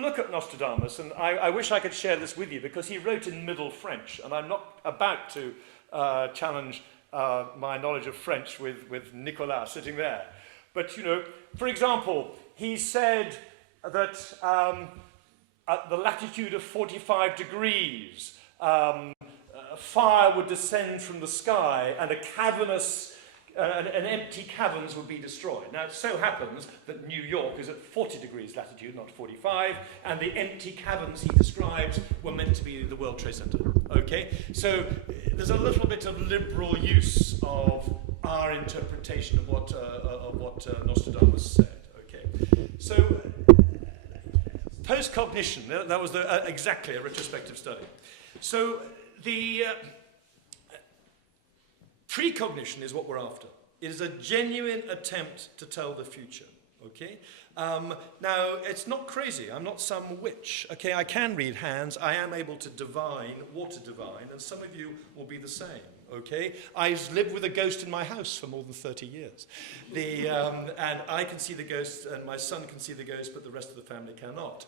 look at Nostradamus, and I wish I could share this with you, because he wrote in Middle French, and I'm not about to challenge my knowledge of French with Nicolas sitting there. But, you know, for example, he said that at the latitude of 45 degrees, fire would descend from the sky and an empty caverns would be destroyed. Now, it so happens that New York is at 40 degrees latitude, not 45, and the empty caverns he describes were meant to be the World Trade Center. Okay? So there's a little bit of liberal use of our interpretation of what Nostradamus said. Okay? So post-cognition, that was exactly a retrospective study. So the precognition is what we're after. It is a genuine attempt to tell the future, okay? Now, it's not crazy. I'm not some witch, okay? I can read hands. I am able to divine, water divine, and some of you will be the same, okay? I've lived with a ghost in my house for more than 30 years. And I can see the ghost, and my son can see the ghost, but the rest of the family cannot.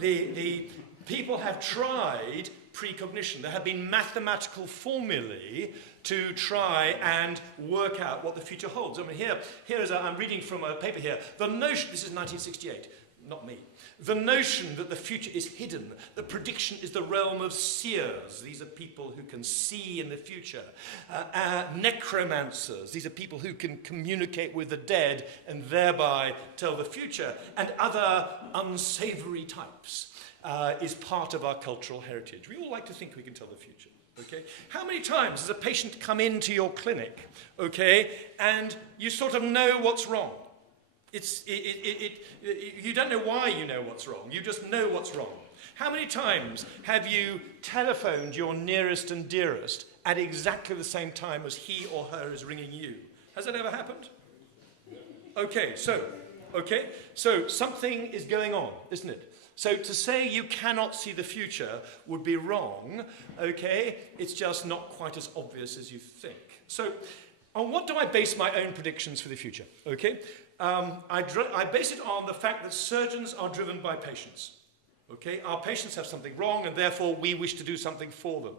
The people have tried precognition. There have been mathematical formulae to try and work out what the future holds. I mean, I'm reading from a paper here. The notion, this is 1968, not me. The notion that the future is hidden, that prediction is the realm of seers. These are people who can see in the future. Necromancers. These are people who can communicate with the dead and thereby tell the future. And other unsavory types is part of our cultural heritage. We all like to think we can tell the future. Okay? How many times does a patient come into your clinic, okay, and you sort of know what's wrong? You don't know why you know what's wrong. You just know what's wrong. How many times have you telephoned your nearest and dearest at exactly the same time as he or her is ringing you? Has that ever happened? Okay, so something is going on, isn't it? So to say you cannot see the future would be wrong, okay? It's just not quite as obvious as you think. So on what do I base my own predictions for the future, okay? I base it on the fact that surgeons are driven by patients, okay? Our patients have something wrong and therefore we wish to do something for them.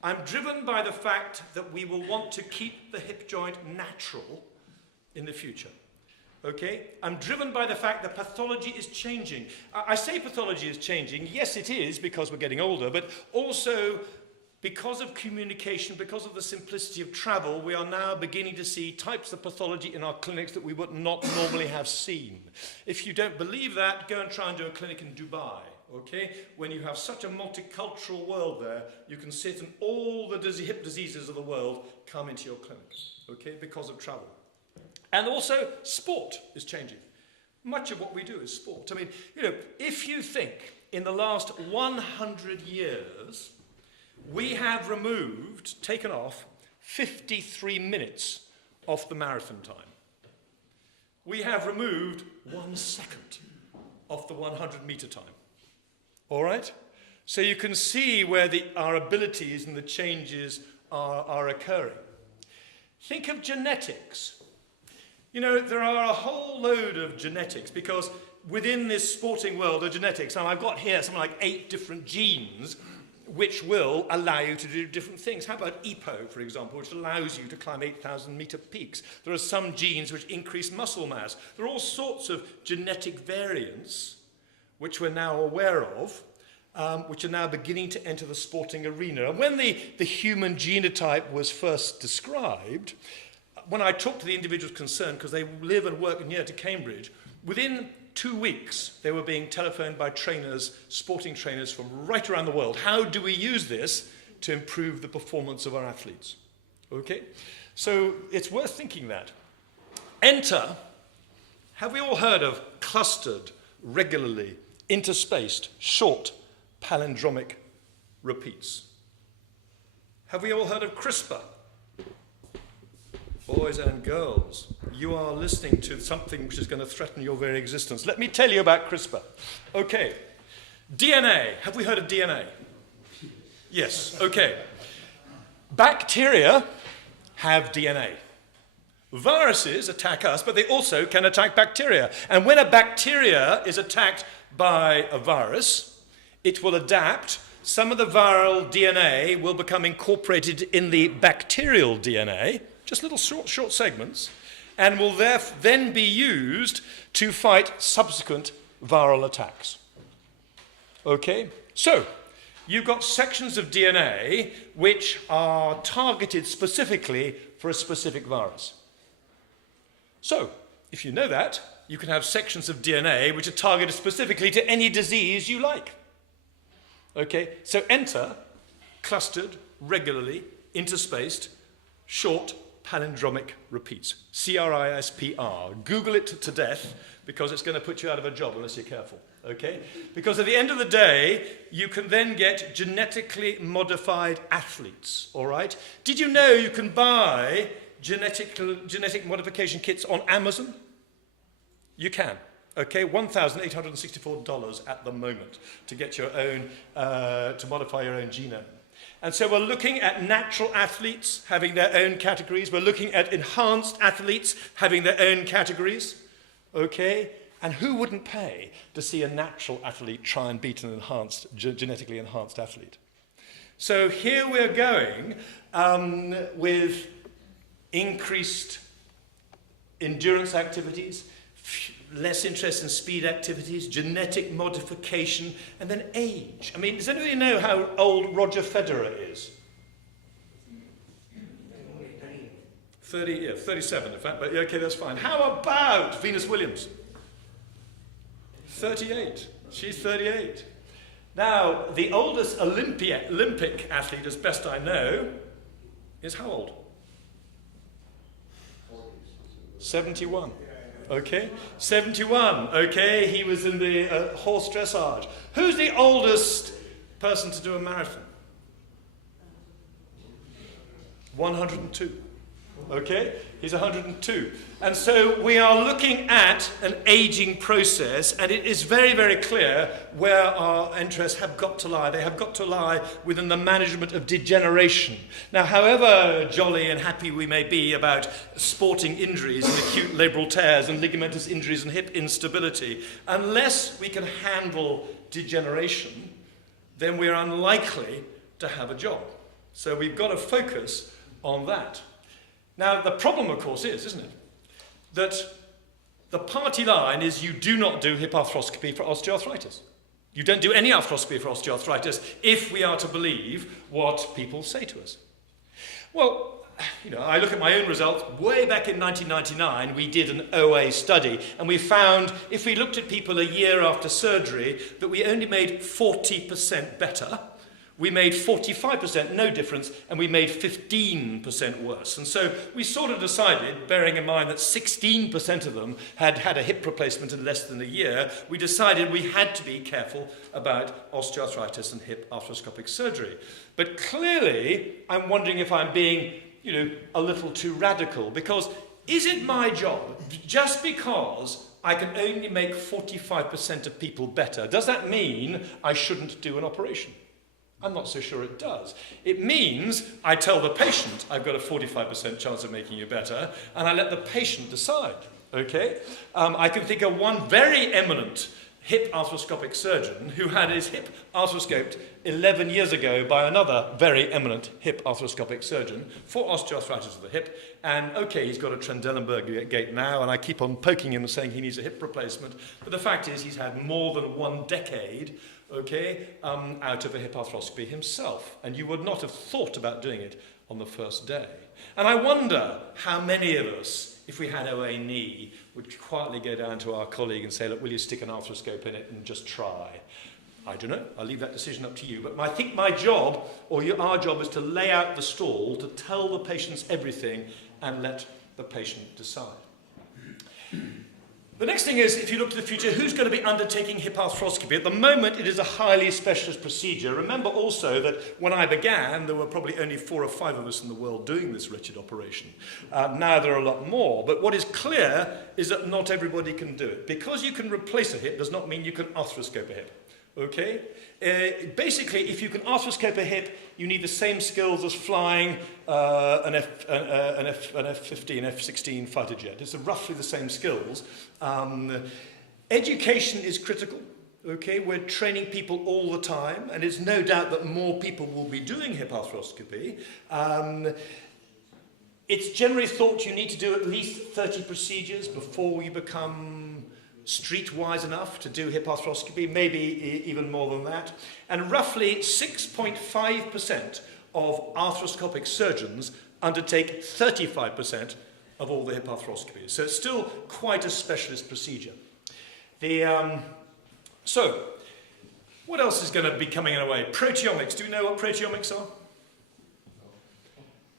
I'm driven by the fact that we will want to keep the hip joint natural in the future. Okay? I'm driven by the fact that pathology is changing. I say pathology is changing. Yes, it is, because we're getting older, but also because of communication, because of the simplicity of travel, we are now beginning to see types of pathology in our clinics that we would not normally have seen. If you don't believe that, go and try and do a clinic in Dubai. Okay? When you have such a multicultural world there, you can sit and all the hip diseases of the world come into your clinic. Okay? Because of travel. And also, sport is changing. Much of what we do is sport. I mean, you know, if you think in the last 100 years, we have taken off 53 minutes off the marathon time. We have removed 1 second off the 100-meter time. All right? So you can see where our abilities and the changes are occurring. Think of genetics. You know, there are a whole load of genetics, because within this sporting world of genetics, and I've got here something like 8 different genes which will allow you to do different things. How about EPO, for example, which allows you to climb 8,000-meter peaks? There are some genes which increase muscle mass. There are all sorts of genetic variants which we're now aware of, which are now beginning to enter the sporting arena. And when the human genotype was first described, when I talked to the individuals concerned, because they live and work near to Cambridge, within 2 weeks they were being telephoned by trainers, sporting trainers from right around the world. How do we use this to improve the performance of our athletes? Okay? So it's worth thinking that. Enter, have we all heard of clustered, regularly, interspaced, short, palindromic repeats? Have we all heard of CRISPR? Boys and girls, you are listening to something which is going to threaten your very existence. Let me tell you about CRISPR. Okay, DNA. Have we heard of DNA? Yes, okay. Bacteria have DNA. Viruses attack us, but they also can attack bacteria. And when a bacteria is attacked by a virus. It will adapt. Some of the viral DNA will become incorporated in the bacterial DNA, just little short segments, and will then be used to fight subsequent viral attacks. Okay? So, you've got sections of DNA which are targeted specifically for a specific virus. So, if you know that, you can have sections of DNA which are targeted specifically to any disease you like. Okay? So enter clustered, regularly, interspaced, short palindromic repeats. CRISPR. Google it to death, because it's going to put you out of a job unless you're careful. Okay? Because at the end of the day, you can then get genetically modified athletes. All right? Did you know you can buy genetic modification kits on Amazon? You can. Okay, $1,864 at the moment to get your own, to modify your own genome. And so we're looking at natural athletes having their own categories. We're looking at enhanced athletes having their own categories. Okay? And who wouldn't pay to see a natural athlete try and beat an genetically enhanced athlete? So here we're going with increased endurance activities, less interest in speed activities, genetic modification, and then age. I mean, does anybody know how old Roger Federer is? 37 in fact, but okay, that's fine. How about Venus Williams? 38. She's 38. Now, the oldest Olympic athlete, as best I know, is how old? 71. Okay, 71. Okay, he was in the horse dressage. Who's the oldest person to do a marathon? 102. Okay, he's 102. And so we are looking at an aging process, and it is very, very clear where our interests have got to lie. They have got to lie within the management of degeneration. Now, however jolly and happy we may be about sporting injuries and acute labral tears and ligamentous injuries and hip instability, unless we can handle degeneration, then we're unlikely to have a job. So we've got to focus on that. Now, the problem, of course, is, isn't it, that the party line is you do not do hip arthroscopy for osteoarthritis. You don't do any arthroscopy for osteoarthritis if we are to believe what people say to us. Well, you know, I look at my own results. Way back in 1999, we did an OA study, and we found if we looked at people a year after surgery that we only made 40% better. We made 45% no difference, and we made 15% worse. And so we sort of decided, bearing in mind that 16% of them had had a hip replacement in less than a year, we decided we had to be careful about osteoarthritis and hip arthroscopic surgery. But clearly, I'm wondering if I'm being, you know, a little too radical, because is it my job, just because I can only make 45% of people better, does that mean I shouldn't do an operation? I'm not so sure it does. It means I tell the patient I've got a 45% chance of making you better, and I let the patient decide, okay? I can think of one very eminent hip arthroscopic surgeon who had his hip arthroscoped 11 years ago by another very eminent hip arthroscopic surgeon for osteoarthritis of the hip, and okay, he's got a Trendelenburg gait now, and I keep on poking him and saying he needs a hip replacement, but the fact is he's had more than 1 decade out of a hip arthroscopy himself. And you would not have thought about doing it on the first day. And I wonder how many of us, if we had OA knee, would quietly go down to our colleague and say, look, will you stick an arthroscope in it and just try? I don't know. I'll leave that decision up to you. But I think my job, or our job, is to lay out the stall, to tell the patients everything, and let the patient decide. The next thing is, if you look to the future, who's going to be undertaking hip arthroscopy? At the moment, it is a highly specialist procedure. Remember also that when I began, there were probably only 4 or 5 of us in the world doing this wretched operation. Now there are a lot more. But what is clear is that not everybody can do it. Because you can replace a hip does not mean you can arthroscope a hip. Okay? Basically, if you can arthroscope a hip, you need the same skills as flying an F-15, F-16 fighter jet. It's roughly the same skills. Education is critical. Okay, we're training people all the time, and it's no doubt that more people will be doing hip arthroscopy. It's generally thought you need to do at least 30 procedures before you become streetwise enough to do hip arthroscopy, maybe even more than that. And roughly 6.5% of arthroscopic surgeons undertake 35% of all the hip arthroscopies. So it's still quite a specialist procedure. So, what else is going to be coming in our way? Proteomics. Do you know what proteomics are?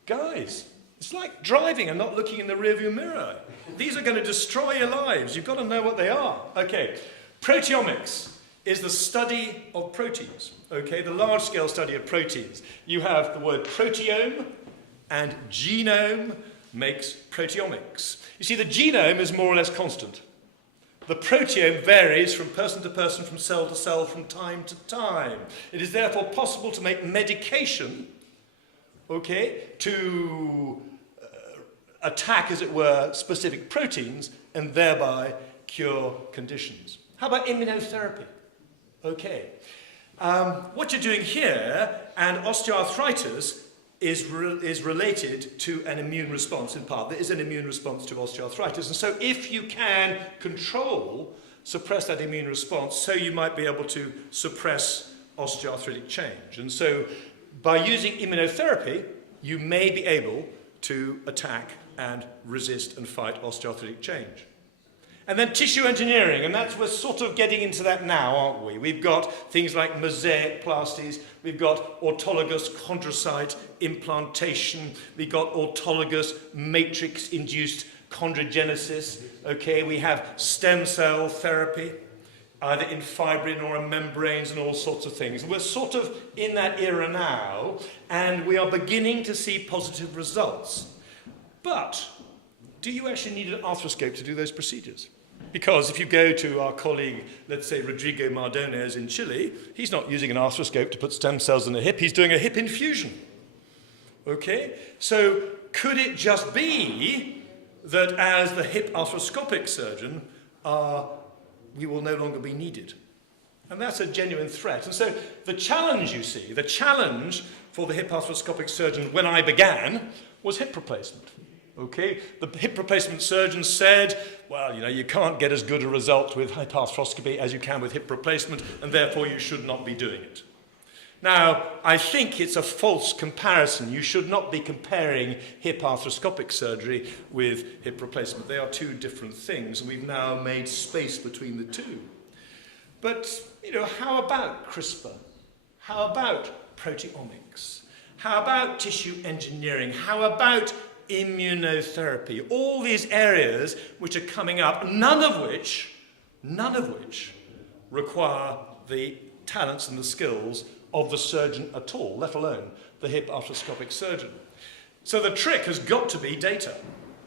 Guys, it's like driving and not looking in the rearview mirror. These are going to destroy your lives. You've got to know what they are. Okay, proteomics is the study of proteins. Okay, the large-scale study of proteins. You have the word proteome and genome makes proteomics. You see, the genome is more or less constant. The proteome varies from person to person, from cell to cell, from time to time. It is therefore possible to make medication, okay, to attack, as it were, specific proteins and thereby cure conditions. How about immunotherapy? Okay. What you're doing here, and osteoarthritis is related to an immune response in part. There is an immune response to osteoarthritis. And so if you can suppress that immune response, so you might be able to suppress osteoarthritic change. And so by using immunotherapy, you may be able to attack and resist and fight osteoarthritic change. And then tissue engineering, and we're sort of getting into that now, aren't we? We've got things like mosaic plasties, we've got autologous chondrocyte implantation, we've got autologous matrix-induced chondrogenesis, okay? We have stem cell therapy, either in fibrin or in membranes and all sorts of things. We're sort of in that era now, and we are beginning to see positive results. But do you actually need an arthroscope to do those procedures? Because if you go to our colleague, let's say Rodrigo Mardones in Chile, he's not using an arthroscope to put stem cells in the hip, he's doing a hip infusion. Okay? So could it just be that as the hip arthroscopic surgeon, we will no longer be needed? And that's a genuine threat. And so the challenge, you see, the challenge for the hip arthroscopic surgeon when I began was hip replacement. Okay, the hip replacement surgeon said, well, you know, you can't get as good a result with hip arthroscopy as you can with hip replacement, and therefore you should not be doing it. Now, I think it's a false comparison. You should not be comparing hip arthroscopic surgery with hip replacement. They are two different things, and we've now made space between the two. But, you know, how about CRISPR? How about proteomics? How about tissue engineering? How about immunotherapy? All these areas which are coming up, none of which require the talents and the skills of the surgeon at all, let alone the hip arthroscopic surgeon. So the trick has got to be data,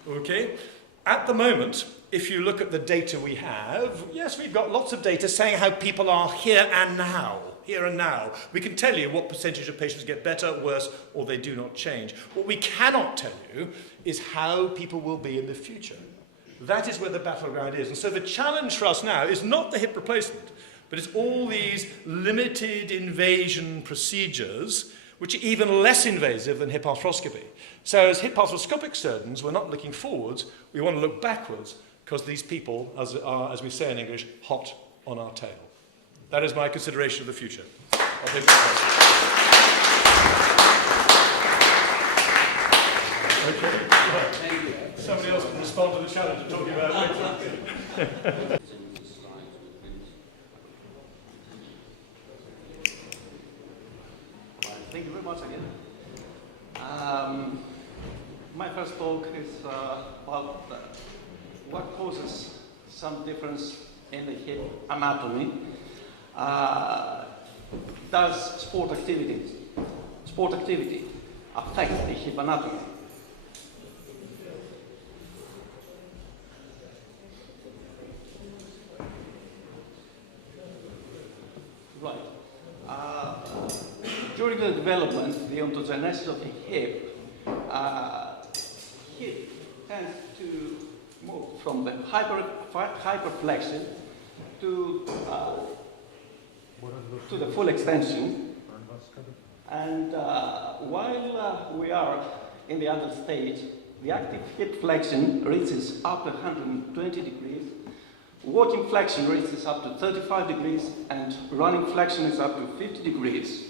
okay? At the moment, if you look at the data we have, yes, we've got lots of data saying how people are here and now. Here and now. We can tell you what percentage of patients get better, worse, or they do not change. What we cannot tell you is how people will be in the future. That is where the battleground is. And so the challenge for us now is not the hip replacement, but it's all these limited invasion procedures which are even less invasive than hip arthroscopy. So as hip arthroscopic surgeons, we're not looking forwards, we want to look backwards, because these people are, as we say in English, hot on our tail. That is my consideration of the future. I'll take your questions. Okay. Well, somebody else can respond to the challenge of talking about it. Thank you very much again. My first talk is about what causes some difference in the hip anatomy. Does sport activity affect the hip anatomy? Right. During the development, the ontogenesis of the hip, hip tends to move from the hyperflexion to to the full extension. And while we are in the adult stage, the active hip flexion reaches up to 120 degrees, walking flexion reaches up to 35 degrees, and running flexion is up to 50 degrees.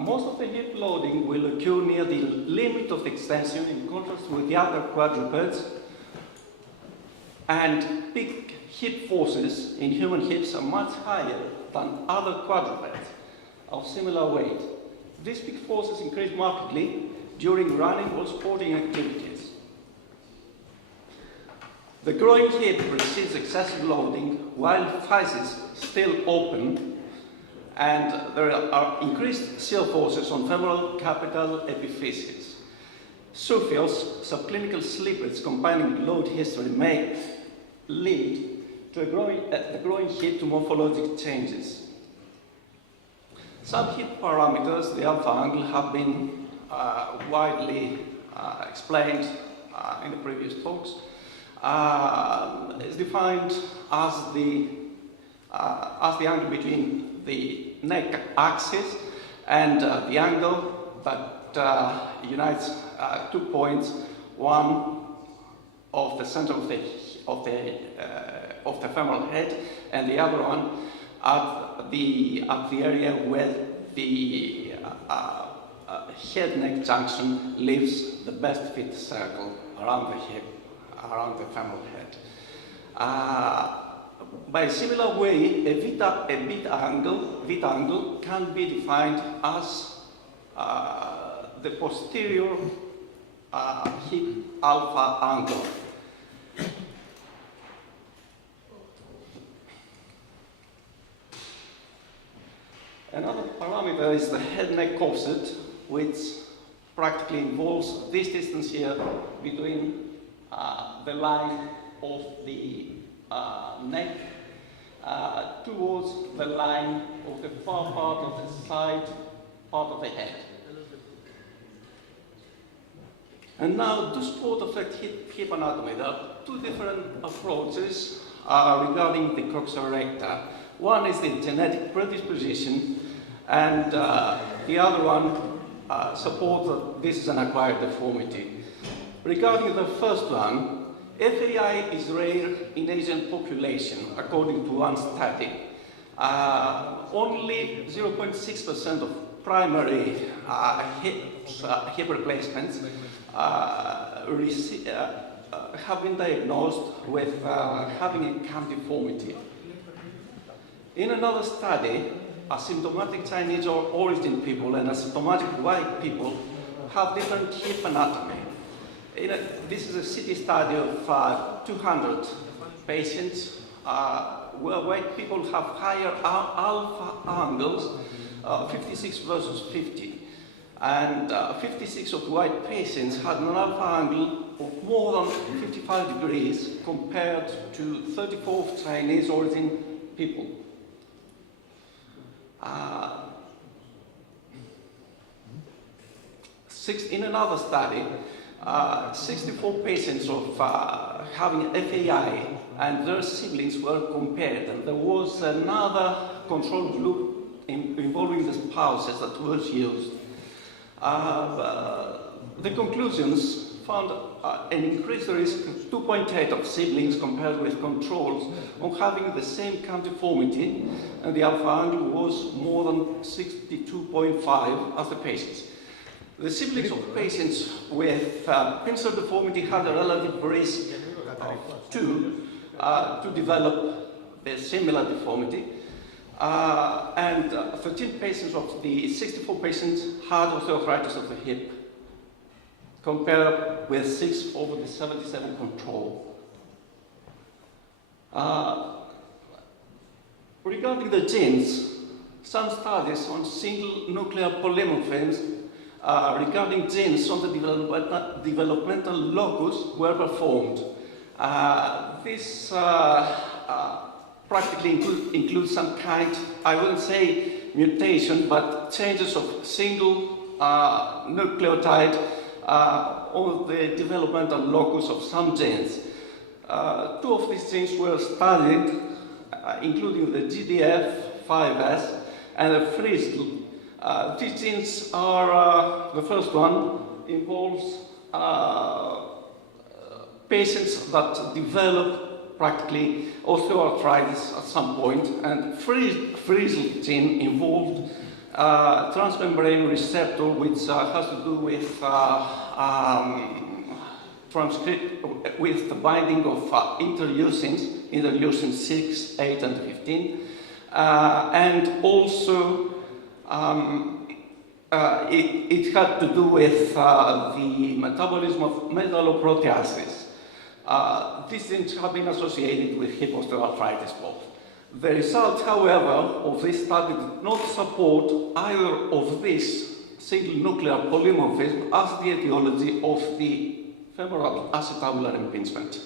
Most of the hip loading will occur near the limit of extension in contrast with the other quadrupeds, and peak hip forces in human hips are much higher than other quadrupeds of similar weight. These peak forces increase markedly during running or sporting activities. The growing hip receives excessive loading while physis still open, and there are increased shear forces on femoral capital epiphyses. Suffios, subclinical slippage combining load history may lead to the growing hip to morphologic changes. Some hip parameters, the alpha angle, have been widely explained in the previous talks. It's defined as the angle between the neck axis and the angle that unites 2 points, one of the center of the femoral head, and the other one at the area where the head-neck junction leaves the best fit circle around the hip, around the femoral head. By a similar way, a beta angle can be defined as the posterior hip alpha angle. Another parameter is the head-neck offset, which practically involves this distance here between the line of the neck towards the line of the far part of the side part of the head. And now, to sport affect hip anatomy, there are two different approaches regarding the coxa recta. One is the genetic predisposition, and the other one supports that this is an acquired deformity. Regarding the first one, FAI is rare in Asian population, according to one study. Only 0.6% of primary hip replacements have been diagnosed with having a cam-deformity. In another study, asymptomatic Chinese origin people and asymptomatic white people have different hip anatomy. This is a CT study of 200 patients where white people have higher alpha angles, 56 versus 50. And 56 of white patients had an alpha angle of more than 55 degrees compared to 34 of Chinese origin people. In another study, 64 patients of having FAI and their siblings were compared, and there was another control group involving the spouses that was used. The conclusions found an increased risk of 2.8 of siblings compared with controls on having the same cam-deformity, and the alpha angle was more than 62.5 as the patients. The siblings of patients with pincer deformity had a relative risk of 2 to develop a similar deformity, and 13 patients of the 64 patients had osteoarthritis of the hip, compared with 6 over the 77 control. Regarding the genes, some studies on single nuclear polymorphisms regarding genes on the developmental locus were performed. This practically includes some kind, I wouldn't say mutation, but changes of single nucleotide on the developmental locus of some genes. Two of these genes were studied, including the GDF5S and the Frizzle. These genes are, the first one involves patients that develop practically osteoarthritis at some point, and Frizzle gene involved transmembrane receptor, which has to do with with the binding of interleucins 6, 8, and 15, and also it had to do with the metabolism of metalloproteases. These genes have been associated with hip osteoarthritis both. The results, however, of this study did not support either of these single nuclear polymorphism as the etiology of the Femoro-acetabular impingement.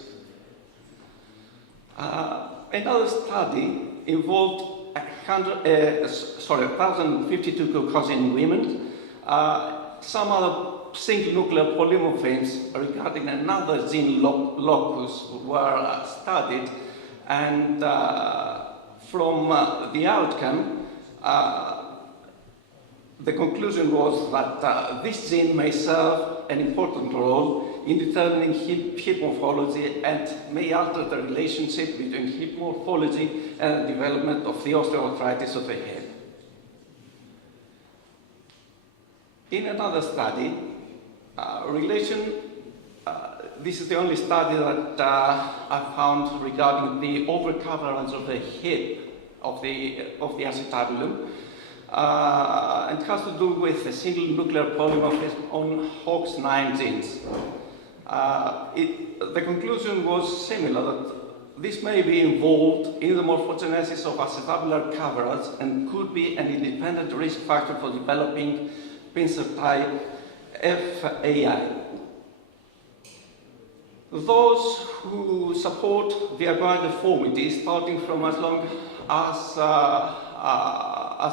Another study involved 1,052 Caucasian women. Some other single nuclear polymorphisms regarding another gene locus were studied, and from the outcome, the conclusion was that this gene may serve an important role in determining hip morphology and may alter the relationship between hip morphology and the development of the osteoarthritis of the hip. In another study, this is the only study that I found regarding the overcoverage of the hip of the acetabulum, and has to do with a single nuclear polymorphism on HOX9 genes. The conclusion was similar, that this may be involved in the morphogenesis of acetabular coverage and could be an independent risk factor for developing pincer type FAI. Those who support the acquired deformity, starting from as long as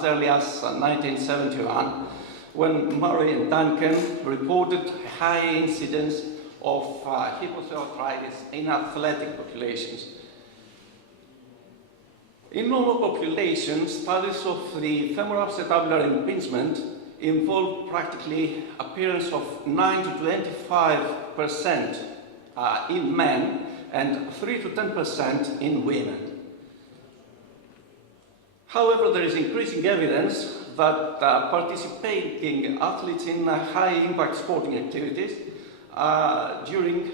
early as 1971, when Murray and Duncan reported high incidence of hip osteoarthritis in athletic populations. In normal populations, studies of the femoro-acetabular impingement involve practically appearance of 9 to 25% in men and 3 to 10% in women. However, there is increasing evidence that participating athletes in high-impact sporting activities during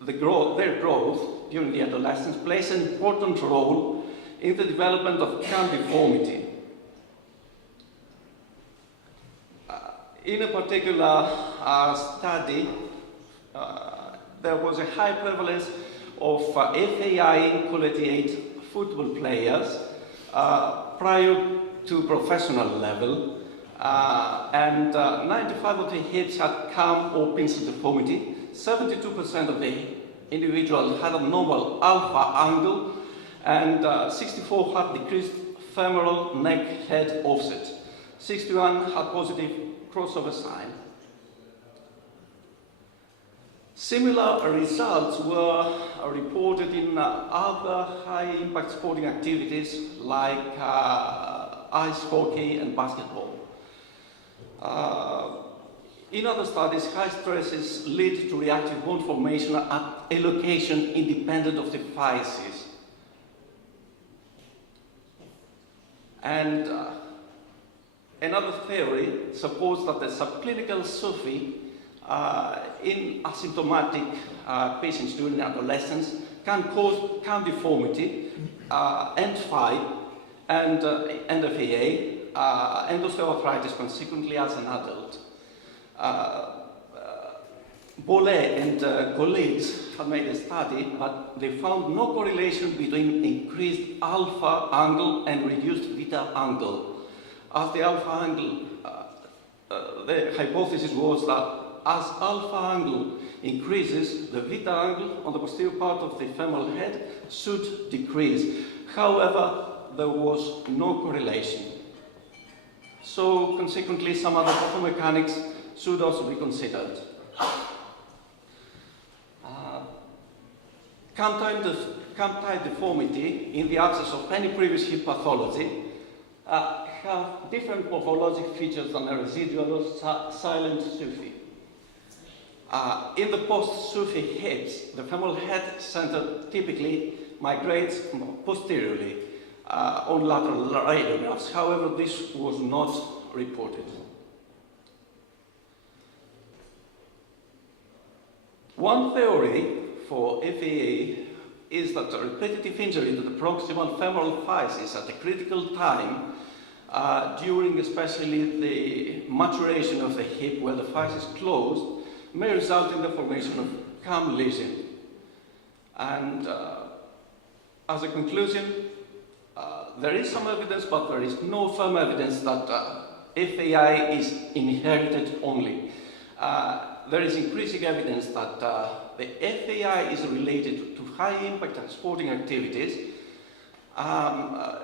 their growth during the adolescence plays an important role in the development of cam-deformity. In a particular study, there was a high prevalence of FAI in collegiate football players prior to professional level, and 95 of the hips had cam or pincer deformity. 72% of the individuals had a normal alpha angle, and 64 had decreased femoral neck head offset. 61 had positive crossover sign. Similar results were reported in other high-impact sporting activities like ice hockey and basketball. In other studies, high stresses lead to reactive bone formation at a location independent of the physis. And another theory supports that the subclinical SCFE in asymptomatic patients during adolescence can cause cam-deformity, end-5, and FAA, and osteoarthritis consequently as an adult. Bollet and colleagues have made a study, but they found no correlation between increased alpha angle and reduced beta angle. As the alpha angle, the hypothesis was that as alpha angle increases, the beta angle on the posterior part of the femoral head should decrease. However, there was no correlation. So, consequently, some other pathomechanics should also be considered. cam-type deformity, in the absence of any previous hip pathology, have different morphologic features than a residual or silent SCFE. In the post-SCFE hips, the femoral head center typically migrates posteriorly on lateral radiographs. However, this was not reported. One theory for FAA is that a repetitive injury to the proximal femoral physis at a critical time during especially the maturation of the hip where the physis closed may result in the formation of cam lesion. And as a conclusion, there is some evidence, but there is no firm evidence that FAI is inherited only. There is increasing evidence that the FAI is related to high impact and sporting activities,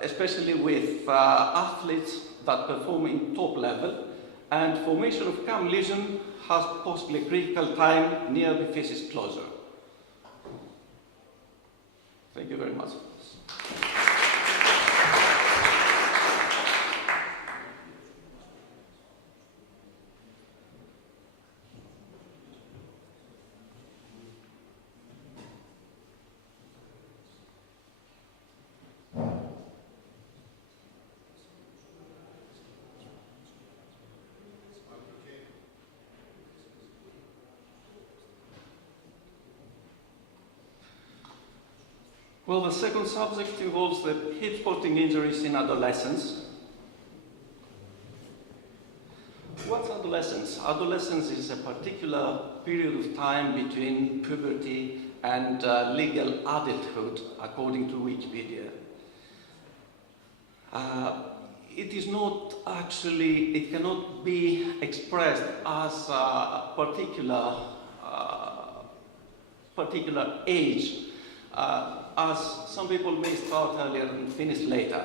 especially with athletes that perform in top level, and formation of cam lesion has possibly a critical time near the physis closure. Thank you very much. Well, the second subject involves the hip sporting injuries in adolescence. What's adolescence? Adolescence is a particular period of time between puberty and legal adulthood, according to Wikipedia. It is not actually, it cannot be expressed as a particular age, as some people may start earlier and finish later.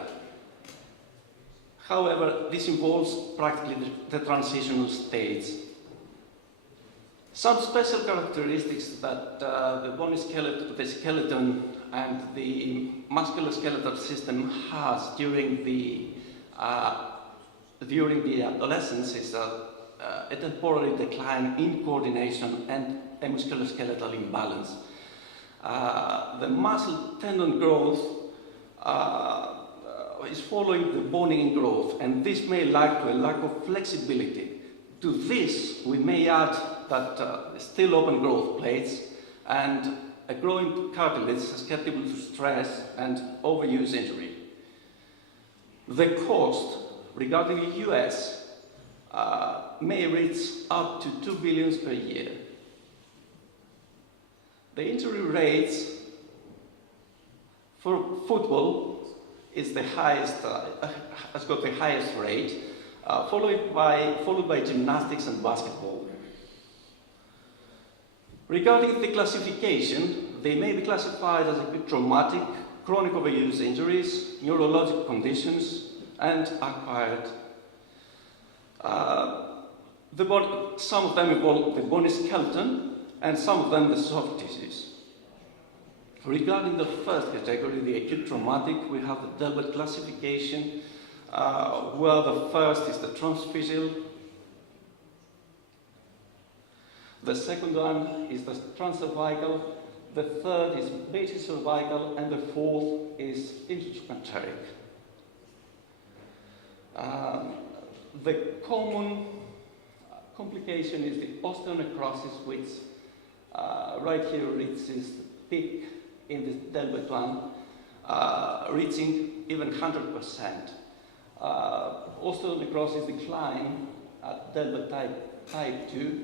However, this involves practically the transitional stage. Some special characteristics that the bony skeleton, the skeleton and the musculoskeletal system has during the adolescence is a temporary decline in coordination and a musculoskeletal imbalance. The muscle tendon growth is following the bony growth, and this may lead to a lack of flexibility. To this, we may add that still open growth plates and a growing cartilage susceptible to stress and overuse injury. The cost regarding the US may reach up to $2 billion per year. The injury rates for football is the highest, has got the highest rate, followed by gymnastics and basketball. Regarding the classification, they may be classified as acute traumatic, chronic overuse injuries, neurologic conditions, and acquired. Some of them involve the bony skeleton, and some of them the soft tissues. Regarding the first category, the acute traumatic, we have the Delbert classification, where the first is the transphysial, the second one is the transcervical, the third is basicervical, and the fourth is intratrochanteric. The common complication is the osteonecrosis, which right here reaches the peak in this Delbert one, reaching even 100%. Osteonecrosis decline at Delbert type 2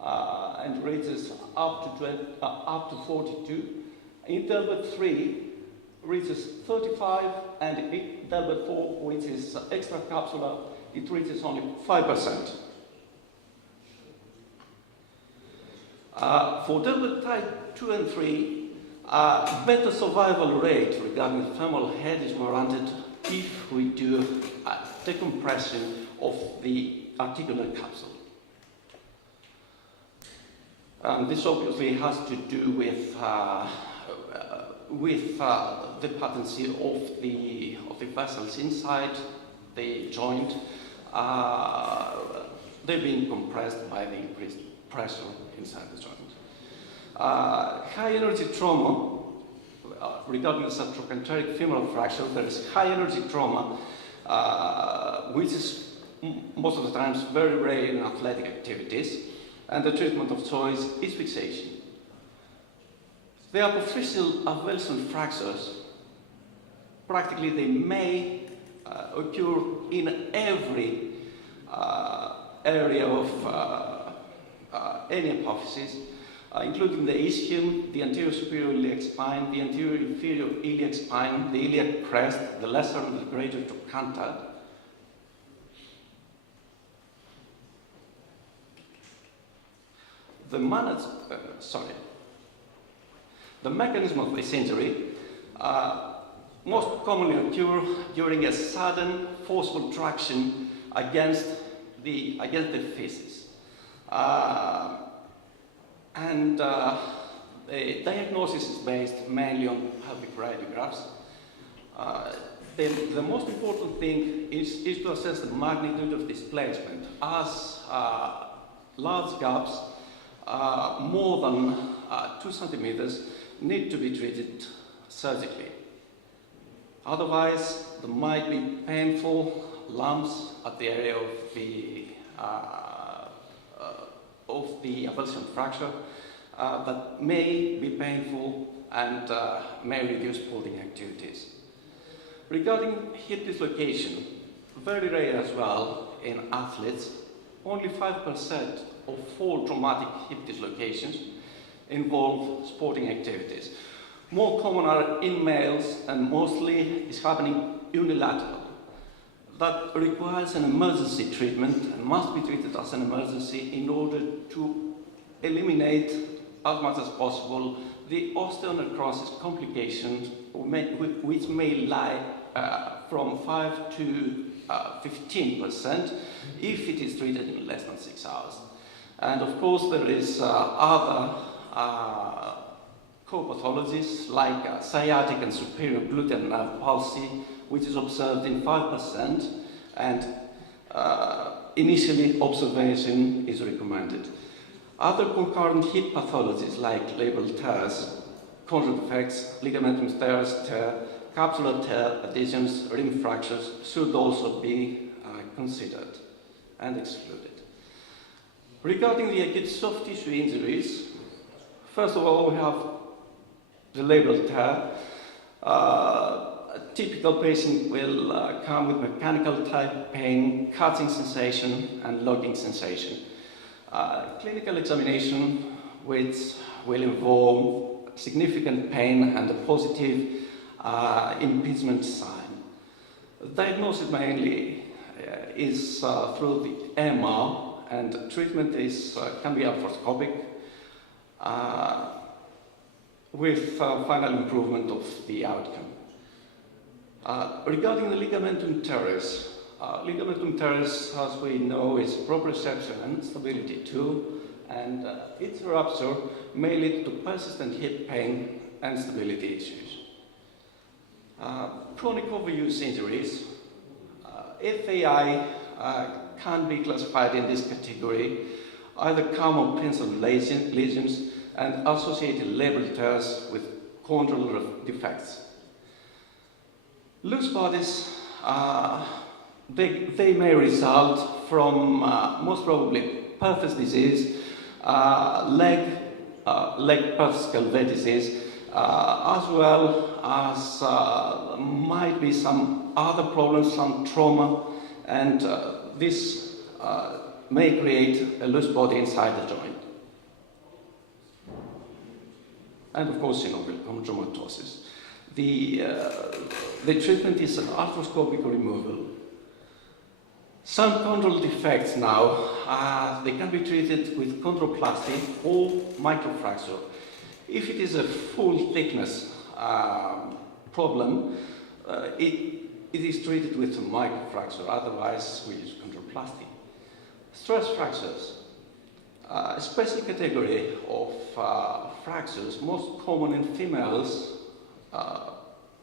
and reaches up to 42. In Delbert 3 reaches 35, and in Delbert 4, which is extracapsular, it reaches only 5%. For Delbert type 2 and 3, better survival rate regarding the femoral head is warranted if we do decompression of the articular capsule. This obviously has to do with with the patency of the vessels inside the joint, they're being compressed by the increased pressure inside the joint. High energy trauma, regarding the subtrochanteric femoral fracture, there is high energy trauma, which is most of the times very rare in athletic activities, and the treatment of choice is fixation. The apophyseal avulsion fractures, practically they may occur in every area of any apophysis, including the ischium, the anterior superior iliac spine, the anterior inferior iliac spine, the iliac crest, the lesser and the greater trochanter. The mechanism of this injury most commonly occur during a sudden forceful traction against the feces. The diagnosis is based mainly on pelvic radiographs. The most important thing is to assess the magnitude of displacement, as large gaps more than 2 centimeters need to be treated surgically. Otherwise, there might be painful lumps at the area of the avulsion fracture that may be painful and may reduce pulling activities. Regarding hip dislocation, very rare as well in athletes, only 5% of all traumatic hip dislocations involve sporting activities. More common are in males and mostly is happening unilateral. That requires an emergency treatment and must be treated as an emergency in order to eliminate as much as possible the osteonecrosis complications which may lie from 5 to 15% if it is treated in less than 6 hours. And of course there is other co-pathologies like sciatic and superior gluteal nerve palsy, which is observed in 5%, and initially observation is recommended. Other concurrent hip pathologies like labral tears, chondral defects, ligamentum teres, tear, capsular tear, adhesions, rim fractures should also be considered and excluded. Regarding the acute soft tissue injuries, first of all we have the labral tear. A typical patient will come with mechanical type pain, cutting sensation and logging sensation. Clinical examination which will involve significant pain and a positive impingement sign. Diagnosis mainly is through the MR, and treatment can be arthroscopic with final improvement of the outcome. Regarding the ligamentum teres, ligamentum teres, as we know, is proprioception and stability too, and its rupture may lead to persistent hip pain and stability issues. Chronic overuse injuries, FAI can be classified in this category, either cam or pencil lesions and associated labral tears with chondral defects. Loose bodies, they may result from most probably Perthes disease, leg Perthes disease, as well as might be some other problems, some trauma, and this may create a loose body inside the joint. And of course, synovial chondromatosis. The treatment is an arthroscopic removal. Some chondral defects now, they can be treated with chondroplasty or microfracture. If it is a full thickness problem, it is treated with a microfracture, otherwise we use chondroplasty. Stress fractures. A special category of fractures, most common in females,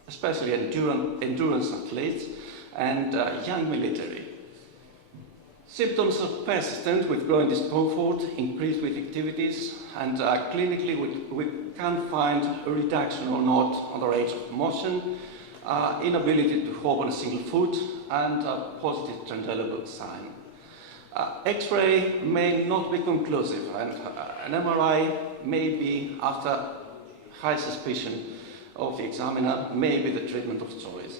especially endurance athletes and young military. Symptoms are persistent with growing discomfort, increased with activities, and clinically we can find a reduction or not on the range of motion, inability to hop on a single foot, and a positive Chondral sign. X-ray may not be conclusive, and an MRI may be, after high suspicion of the examiner, may be the treatment of choice.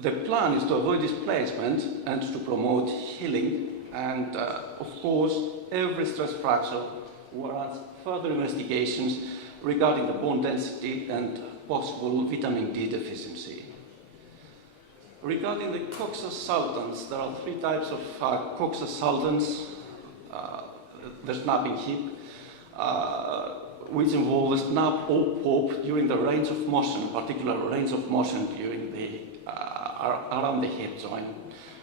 The plan is to avoid displacement and to promote healing, and of course, every stress fracture warrants further investigations regarding the bone density and possible vitamin D deficiency. Regarding the Coxa Saltans, there are three types of Coxa Saltans. The snapping hip, which involves a snap or pop during the range of motion, in particular range of motion during the around the hip joint,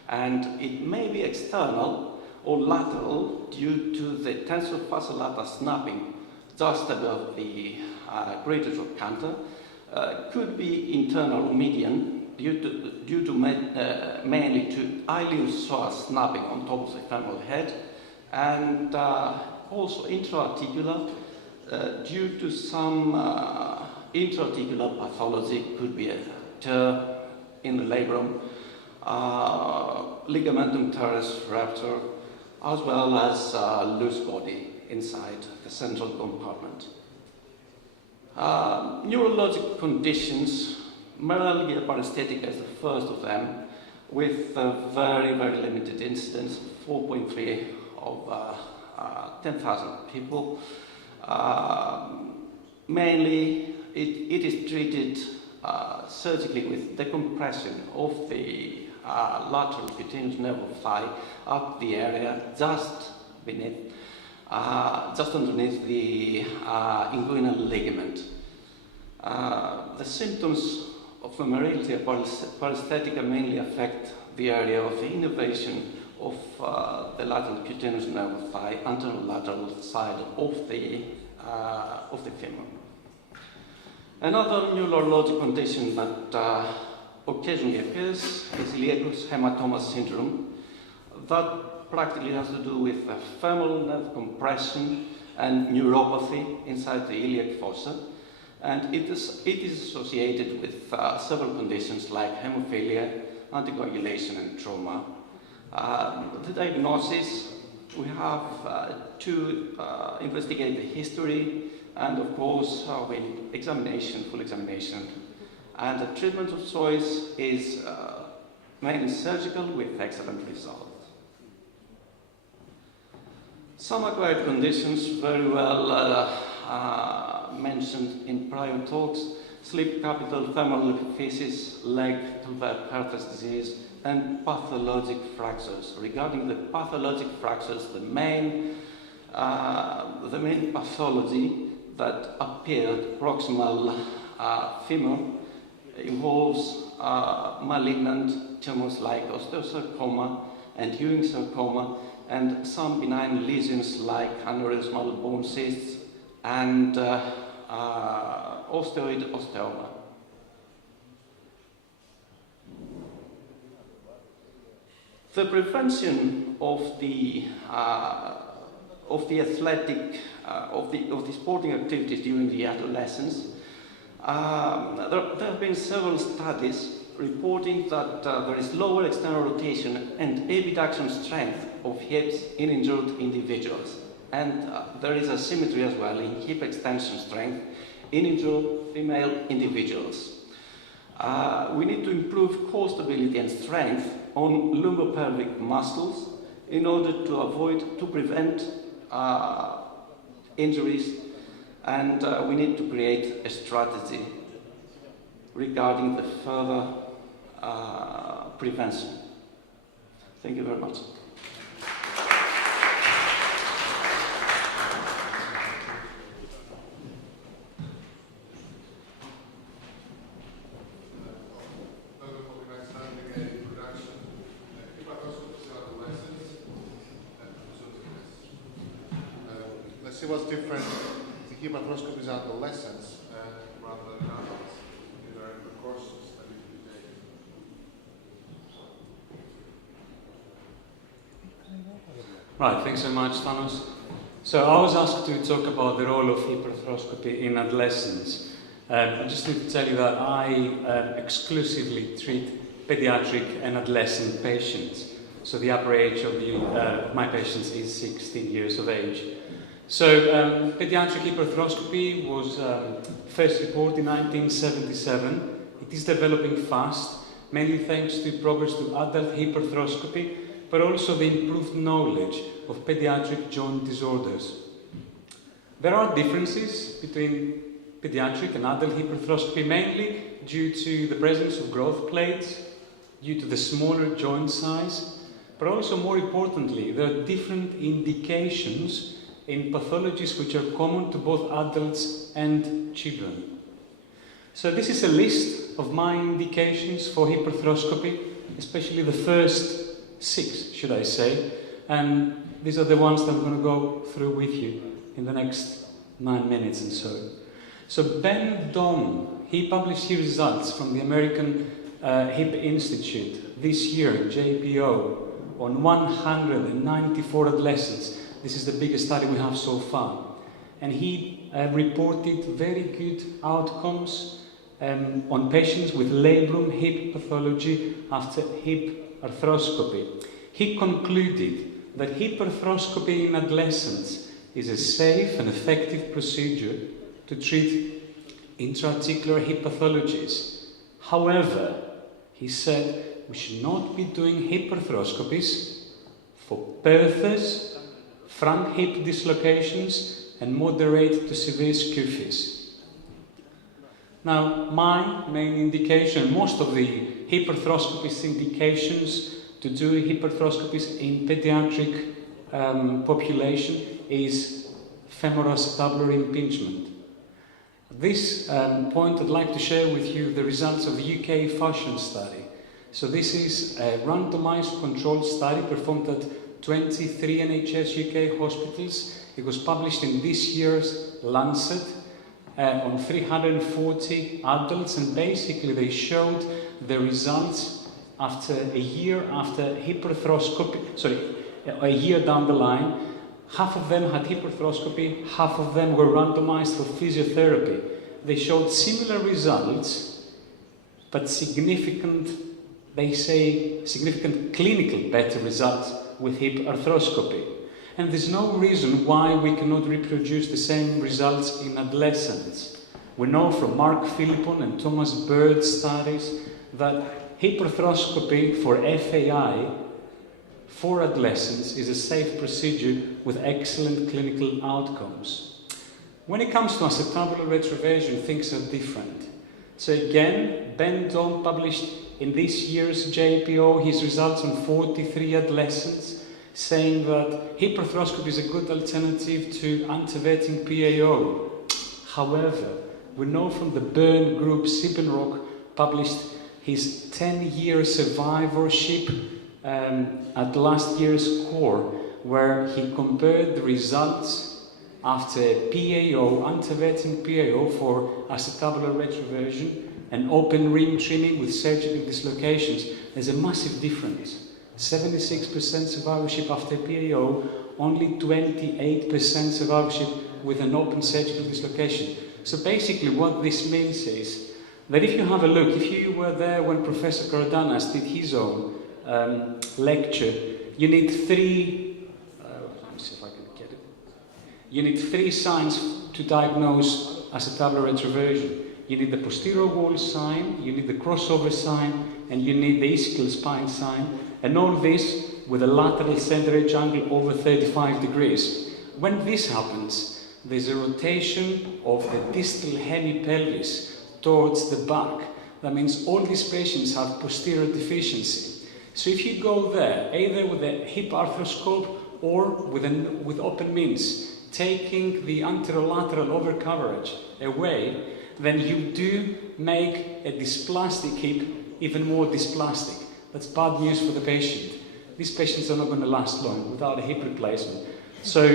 and it may be external or lateral due to the tensor fascia lata snapping just above the greater trochanter. Could be internal or median due to mainly to iliopsoas snapping on top of the femoral head, and also intra-articular due to some intra-articular pathology. Could be a tear in the labrum, ligamentum teres rupture, as well as loose body inside the central compartment. Neurologic conditions, meralgia paresthetica is the first of them, with very, very limited incidence, 4.3 of 10,000 people. Mainly, it is treated surgically with decompression of the lateral cutaneous nerve of thigh up the area just beneath, just underneath the inguinal ligament. The symptoms of meralgia paresthetica mainly affect the area of the innervation of the lateral cutaneous nerve of thigh, anterolateral side of the femur. Another neurologic condition that occasionally appears is Iliotibial syndrome. That practically has to do with femoral nerve compression and neuropathy inside the iliac fossa, and it is associated with several conditions like hemophilia, anticoagulation, and trauma. The diagnosis, we have to investigate the history, and of course, we need examination, full examination. And the treatment of choice is mainly surgical with excellent results. Some acquired conditions very well mentioned in prior talks: slip capital, femoral epiphysis, leg, Perthes disease, and pathologic fractures. Regarding the pathologic fractures, the main pathology that appeared proximal femur involves malignant tumors like osteosarcoma and Ewing sarcoma, and some benign lesions like aneurysmal bone cysts and osteoid osteoma. The prevention of the athletic, of the sporting activities during the adolescence, there have been several studies reporting that there is lower external rotation and abduction strength of hips in injured individuals, and there is asymmetry as well in hip extension strength in injured female individuals. We need to improve core stability and strength on lumbopelvic muscles in order to prevent injuries, and we need to create a strategy regarding the further prevention. Thank you very much. see what's different the hip arthroscopy is adolescents rather than adults. These are precautions that need to be taken. Right, thanks so much, Thanos. So I was asked to talk about the role of hip arthroscopy in adolescence. I just need to tell you that I exclusively treat pediatric and adolescent patients. So the upper age of my patients is 16 years of age. So pediatric hip arthroscopy was first reported in 1977. It is developing fast, mainly thanks to progress to adult hip arthroscopy, but also the improved knowledge of pediatric joint disorders. There are differences between pediatric and adult hip arthroscopy, mainly due to the presence of growth plates, due to the smaller joint size, but also more importantly, there are different indications in pathologies which are common to both adults and children. So this is a list of my indications for hip arthroscopy, especially the first 6, should I say, and these are the ones that I'm going to go through with you in the next 9 minutes and so. So Ben Dom, he published his results from the American Hip Institute this year, JPO, on 194 adolescents. This is the biggest study we have so far. And he reported very good outcomes on patients with labrum hip pathology after hip arthroscopy. He concluded that hip arthroscopy in adolescents is a safe and effective procedure to treat intra-articular hip pathologies. However, he said we should not be doing hip arthroscopies for Perthes, front hip dislocations, and moderate to severe SCFEs. Now, my main indication, most of the hip arthroscopies indications to do hip arthroscopies in pediatric population is Femoro-acetabular impingement. At this point, I'd like to share with you the results of the UK fashion study. So this is a randomized controlled study performed at 23 NHS UK hospitals. It was published in this year's Lancet on 340 adults, and basically they showed the results after a year after hip arthroscopy, a year down the line. Half of them had hip arthroscopy, half of them were randomized for physiotherapy. They showed similar results, but significant clinical better results with hip arthroscopy. And there's no reason why we cannot reproduce the same results in adolescents. We know from Mark Philippon and Thomas Bird's studies that hip arthroscopy for FAI for adolescents is a safe procedure with excellent clinical outcomes. When it comes to acetabular retroversion, things are different. So again, Ben Dom published in this year's JPO his results on 43 adolescents, saying that hip arthroscopy is a good alternative to antiverting PAO. However, we know from the Bern group Sippenrock published his 10-year survivorship at last year's core, where he compared the results after PAO, antiverting PAO for acetabular retroversion and open rim trimming with surgical dislocations. There's a massive difference. 76% survivorship after PAO, only 28% survivorship with an open surgical dislocation. So basically what this means is that if you have a look, if you were there when Professor Cardanas did his own lecture, you need three, let me see if I can get it. You need 3 signs to diagnose acetabular retroversion. You need the posterior wall sign, you need the crossover sign, and you need the ischial spine sign, and all this with a lateral center edge angle over 35 degrees. When this happens, there's a rotation of the distal hemipelvis towards the back. That means all these patients have posterior deficiency. So if you go there, either with a hip arthroscope or with open means, taking the anterolateral overcoverage away, then you do make a dysplastic hip even more dysplastic. That's bad news for the patient. These patients are not going to last long without a hip replacement. So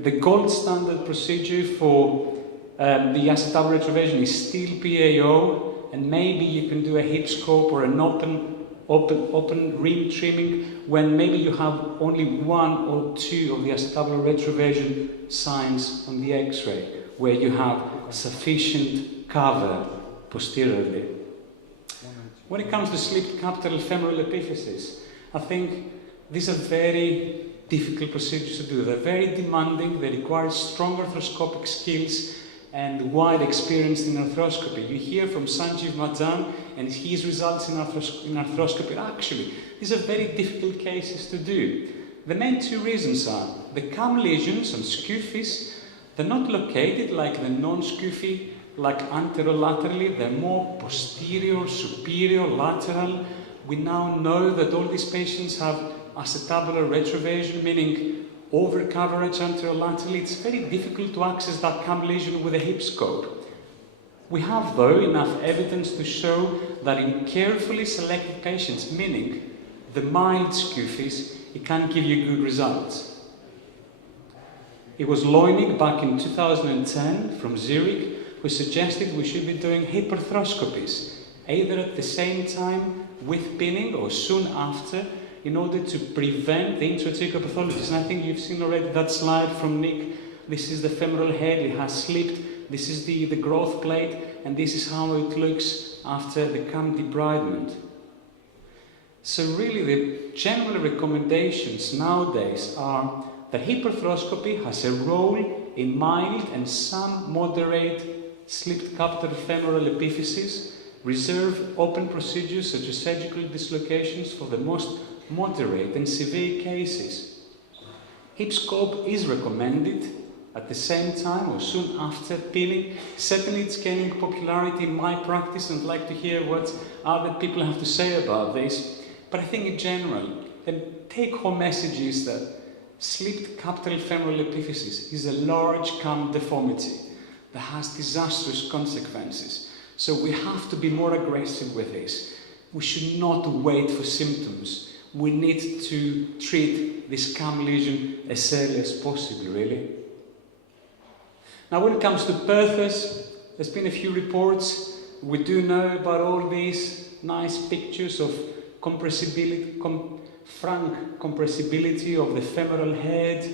the gold standard procedure for the acetabular retroversion is still PAO, and maybe you can do a hip scope or an open rim trimming when maybe you have only one or two of the acetabular retroversion signs on the X-ray, where you have sufficient cover posteriorly. When it comes to slipped capital femoral epiphysis, I think these are very difficult procedures to do. They're very demanding, they require strong arthroscopic skills and wide experience in arthroscopy. You hear from Sanjeev Madan and his results in arthroscopy. Actually, these are very difficult cases to do. The main two reasons are the cam lesions on SCFEs, they're not located like the non-SCFE, like anterolaterally, they're more posterior, superior, lateral. We now know that all these patients have acetabular retroversion, meaning over-coverage anterolaterally. It's very difficult to access that cam lesion with a hip scope. We have, though, enough evidence to show that in carefully selected patients, meaning the mild SCFEs, it can give you good results. It was Leunig back in 2010 from Zurich who suggested we should be doing hip arthroscopies, either at the same time with pinning or soon after, in order to prevent the intra-articular pathologies. And I think you've seen already that slide from Nick. This is the femoral head, it has slipped. This is the growth plate, and this is how it looks after the cam debridement. So really the general recommendations nowadays are that hip arthroscopy has a role in mild and some moderate slipped capital femoral epiphysis, reserve open procedures such as surgical dislocations for the most moderate and severe cases. Hip scope is recommended at the same time or soon after pinning. Certainly it's gaining popularity in my practice, and I'd like to hear what other people have to say about this. But I think in general, the take-home message is that slipped capital femoral epiphysis is a large cam-deformity that has disastrous consequences. So we have to be more aggressive with this. We should not wait for symptoms. We need to treat this cam lesion as early as possible, really. Now, when it comes to Perthes, there's been a few reports. We do know about all these nice pictures of compressibility, frank compressibility of the femoral head,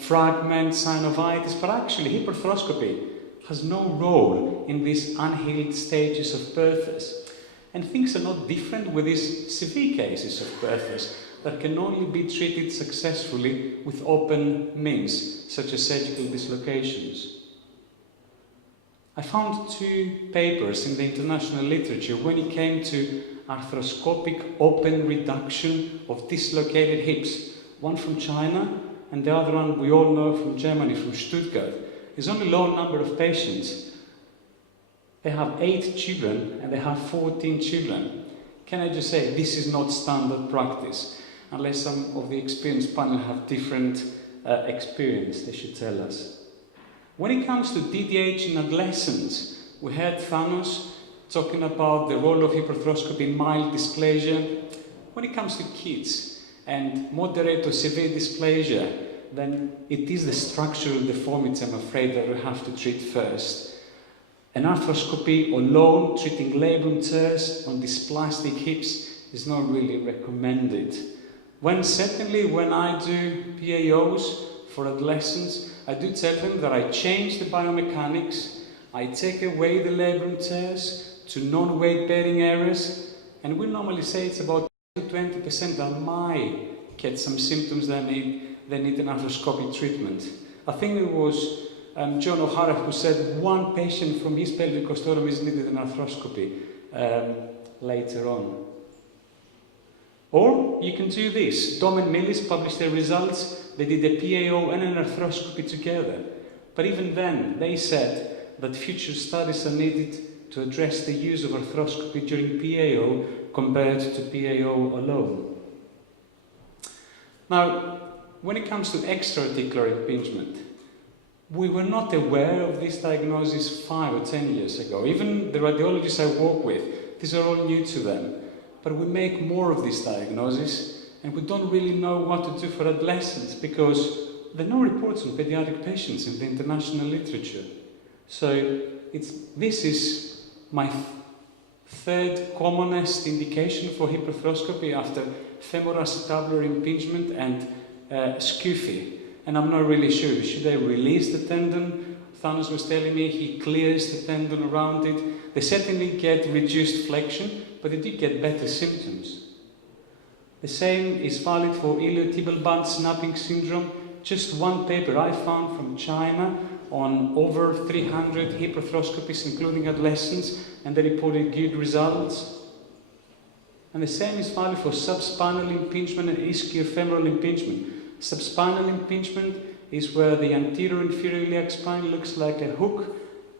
fragments, synovitis, but actually hip arthroscopy has no role in these unhealed stages of Perthes. And things are not different with these severe cases of Perthes that can only be treated successfully with open means, such as surgical dislocations. I found two papers in the international literature when it came to arthroscopic open reduction of dislocated hips, one from China and the other one we all know from Germany, from Stuttgart. There's only a low number of patients. They have 8 children and they have 14 children. Can I just say, this is not standard practice. Unless some of the experienced panel have different experience, they should tell us. When it comes to DDH in adolescents, we heard Thanos talking about the role of hip arthroscopy in mild dysplasia. When it comes to kids and moderate or severe dysplasia, then it is the structural deformity, I'm afraid, that we have to treat first. An arthroscopy alone, treating labrum teres on dysplastic hips, is not really recommended. Certainly when I do PAOs for adolescents, I do tell them that I change the biomechanics, I take away the labrum teres to non-weight-bearing areas, and we normally say it's about 20% that might get some symptoms that need an arthroscopic treatment. I think it was John O'Hara who said one patient from his pelvic osteotomy needed an arthroscopy later on. Or you can do this. Dom and Millis published their results. They did a PAO and an arthroscopy together. But even then, they said that future studies are needed to address the use of arthroscopy during PAO compared to PAO alone. Now, when it comes to extra-articular impingement, we were not aware of this diagnosis 5 or 10 years ago. Even the radiologists I work with, these are all new to them. But we make more of this diagnosis, and we don't really know what to do for adolescents because there are no reports on pediatric patients in the international literature. So this is my third commonest indication for hip arthroscopy after femoro-acetabular impingement and SCFE. And I'm not really sure, should I release the tendon? Thanos was telling me he clears the tendon around it. They certainly get reduced flexion, but they do get better symptoms. The same is valid for iliotibial band snapping syndrome. Just one paper I found from China on over 300 hip arthroscopies, including adolescents, and they reported good results. And the same is valid for subspinal impingement and Ischiofemoral impingement. Subspinal impingement is where the anterior inferior iliac spine looks like a hook.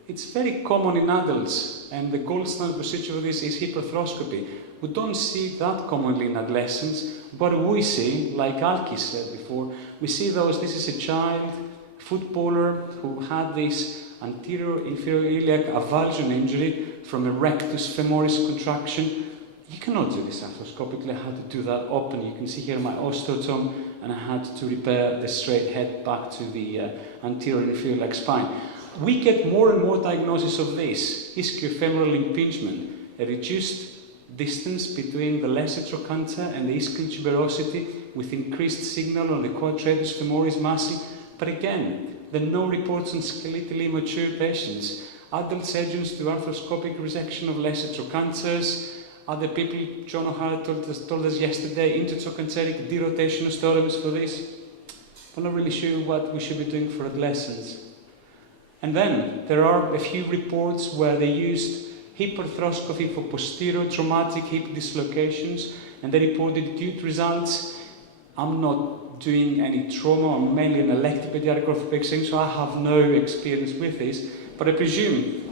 It's very common in adults, and the gold standard procedure for this is hip arthroscopy. We don't see that commonly in adolescents, but we see, like Alki said before, we see those, this is a child footballer who had this anterior inferior iliac avulsion injury from a rectus femoris contraction. You cannot do this arthroscopically. I had to do that open. You can see here my osteotome, and I had to repair the straight head back to the anterior inferior iliac spine. We get more and more diagnosis of this, ischiofemoral impingement, a reduced distance between the lesser trochanter and the ischial tuberosity with increased signal on the quadratus femoris muscle. But again, there are no reports on skeletally mature patients. Adult surgeons do arthroscopic resection of lesser trochanters. Other people, John O'Hara told us yesterday, intertrochanteric derotation osteotomies for this. I'm not really sure what we should be doing for adolescents. And then there are a few reports where they used hip arthroscopy for posterior traumatic hip dislocations, and they reported good results. I'm not doing any trauma, I'm mainly an elective pediatric orthopedic surgeon, so I have no experience with this, but I presume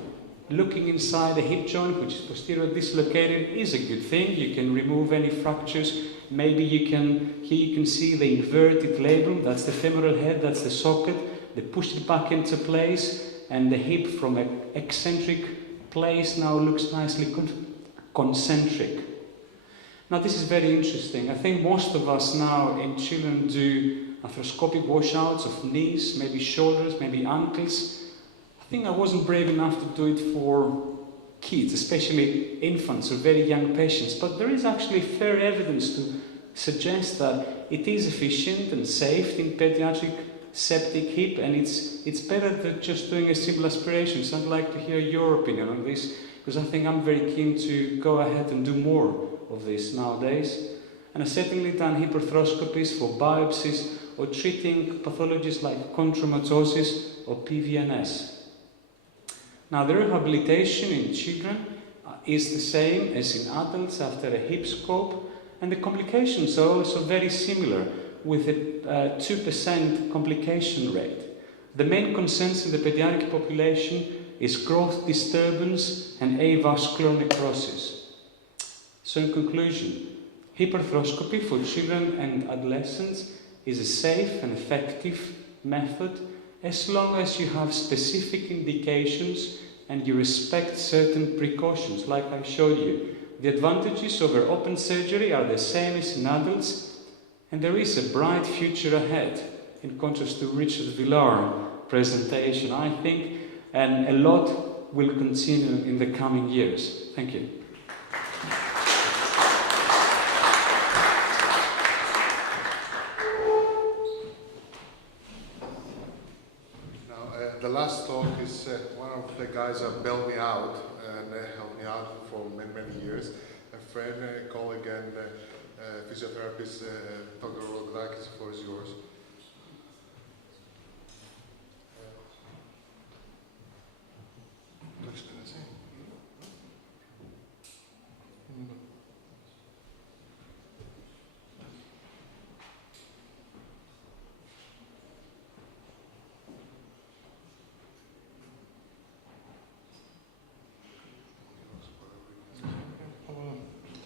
looking inside a hip joint, which is posterior dislocated, is a good thing. You can remove any fractures. Maybe here you can see the inverted labrum, that's the femoral head, that's the socket. They pushed it back into place, and the hip from an eccentric place now looks nicely concentric. Now this is very interesting. I think most of us now in children do arthroscopic washouts of knees, maybe shoulders, maybe ankles. I think I wasn't brave enough to do it for kids, especially infants or very young patients, but there is actually fair evidence to suggest that it is efficient and safe in pediatric septic hip, and it's better than just doing a simple aspiration. So I'd like to hear your opinion on this, because I think I'm very keen to go ahead and do more of this nowadays. And I've certainly done hip arthroscopies for biopsies or treating pathologies like chondromatosis or PVNS. Now, the rehabilitation in children is the same as in adults after a hip scope, and the complications are also very similar, with a 2% complication rate. The main concerns in the pediatric population is growth disturbance and avascular necrosis. So in conclusion, hip arthroscopy for children and adolescents is a safe and effective method as long as you have specific indications and you respect certain precautions, like I showed you. The advantages over open surgery are the same as in adults, and there is a bright future ahead, in contrast to Richard Villar's presentation, I think, and a lot will continue in the coming years. Thank you. The last talk is one of the guys that bailed me out and helped me out for many, many years. A friend, a colleague, and physiotherapist, Dr. Rodakis, the floor is yours.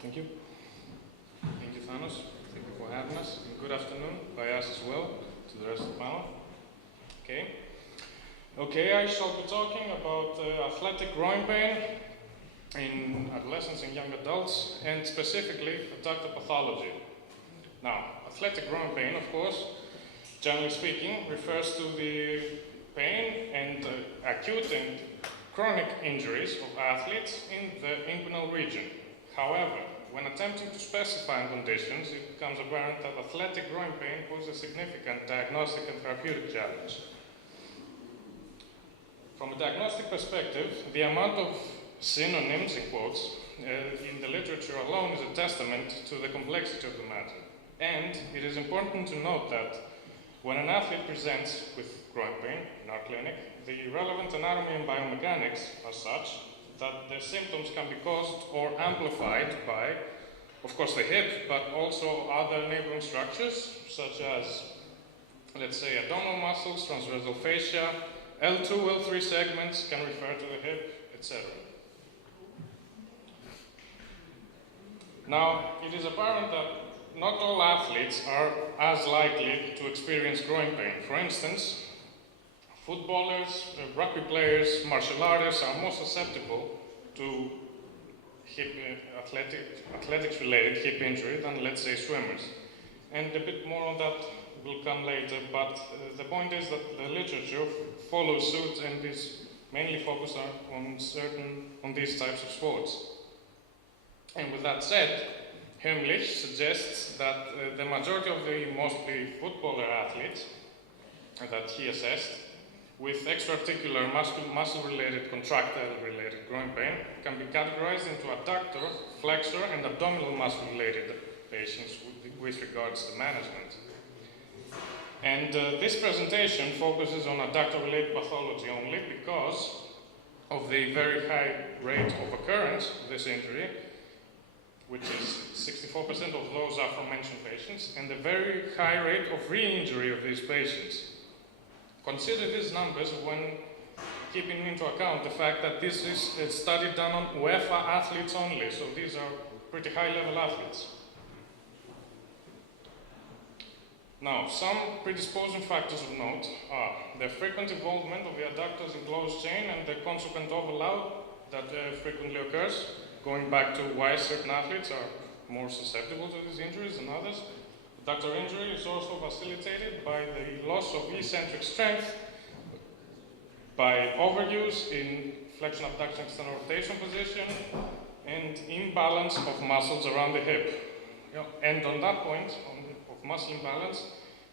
Thank you. Thank you, Thanos. Thank you for having us. And good afternoon by us as well to the rest of the panel. Okay, I shall be talking about athletic groin pain in adolescents and young adults, and specifically adductor pathology. Now, athletic groin pain, of course, generally speaking, refers to the pain and acute and chronic injuries of athletes in the inguinal region. However, when attempting to specify conditions, it becomes apparent that athletic groin pain poses a significant diagnostic and therapeutic challenge. From a diagnostic perspective, the amount of synonyms, in quotes, in the literature alone is a testament to the complexity of the matter. And it is important to note that when an athlete presents with groin pain in our clinic, the relevant anatomy and biomechanics are such that the symptoms can be caused or amplified by, of course, the hip, but also other neighboring structures, such as, let's say, abdominal muscles, transversal fascia, L2, L3 segments can refer to the hip, etc. Now, it is apparent that not all athletes are as likely to experience groin pain. For instance, footballers, rugby players, martial artists are more susceptible to athletics-related hip injury than, let's say, swimmers. And a bit more on that will come later, but the point is that the literature follows suit and is mainly focused on these types of sports. And with that said, Hemlich suggests that the majority of the mostly footballer athletes that he assessed with extra-articular muscle-related, contractile-related groin pain can be categorized into adductor, flexor, and abdominal muscle-related patients with regards to management. And this presentation focuses on adductor-related pathology only because of the very high rate of occurrence of this injury, which is 64% of those aforementioned patients, and the very high rate of re-injury of these patients. Consider these numbers when keeping into account the fact that this is a study done on UEFA athletes only, so these are pretty high-level athletes. Now, some predisposing factors of note are the frequent involvement of the adductors in closed chain and the consequent overload that frequently occurs, going back to why certain athletes are more susceptible to these injuries than others. Adductor injury is also facilitated by the loss of eccentric strength, by overuse in flexion, abduction, external rotation position, and imbalance of muscles around the hip. And on that point, of muscle imbalance,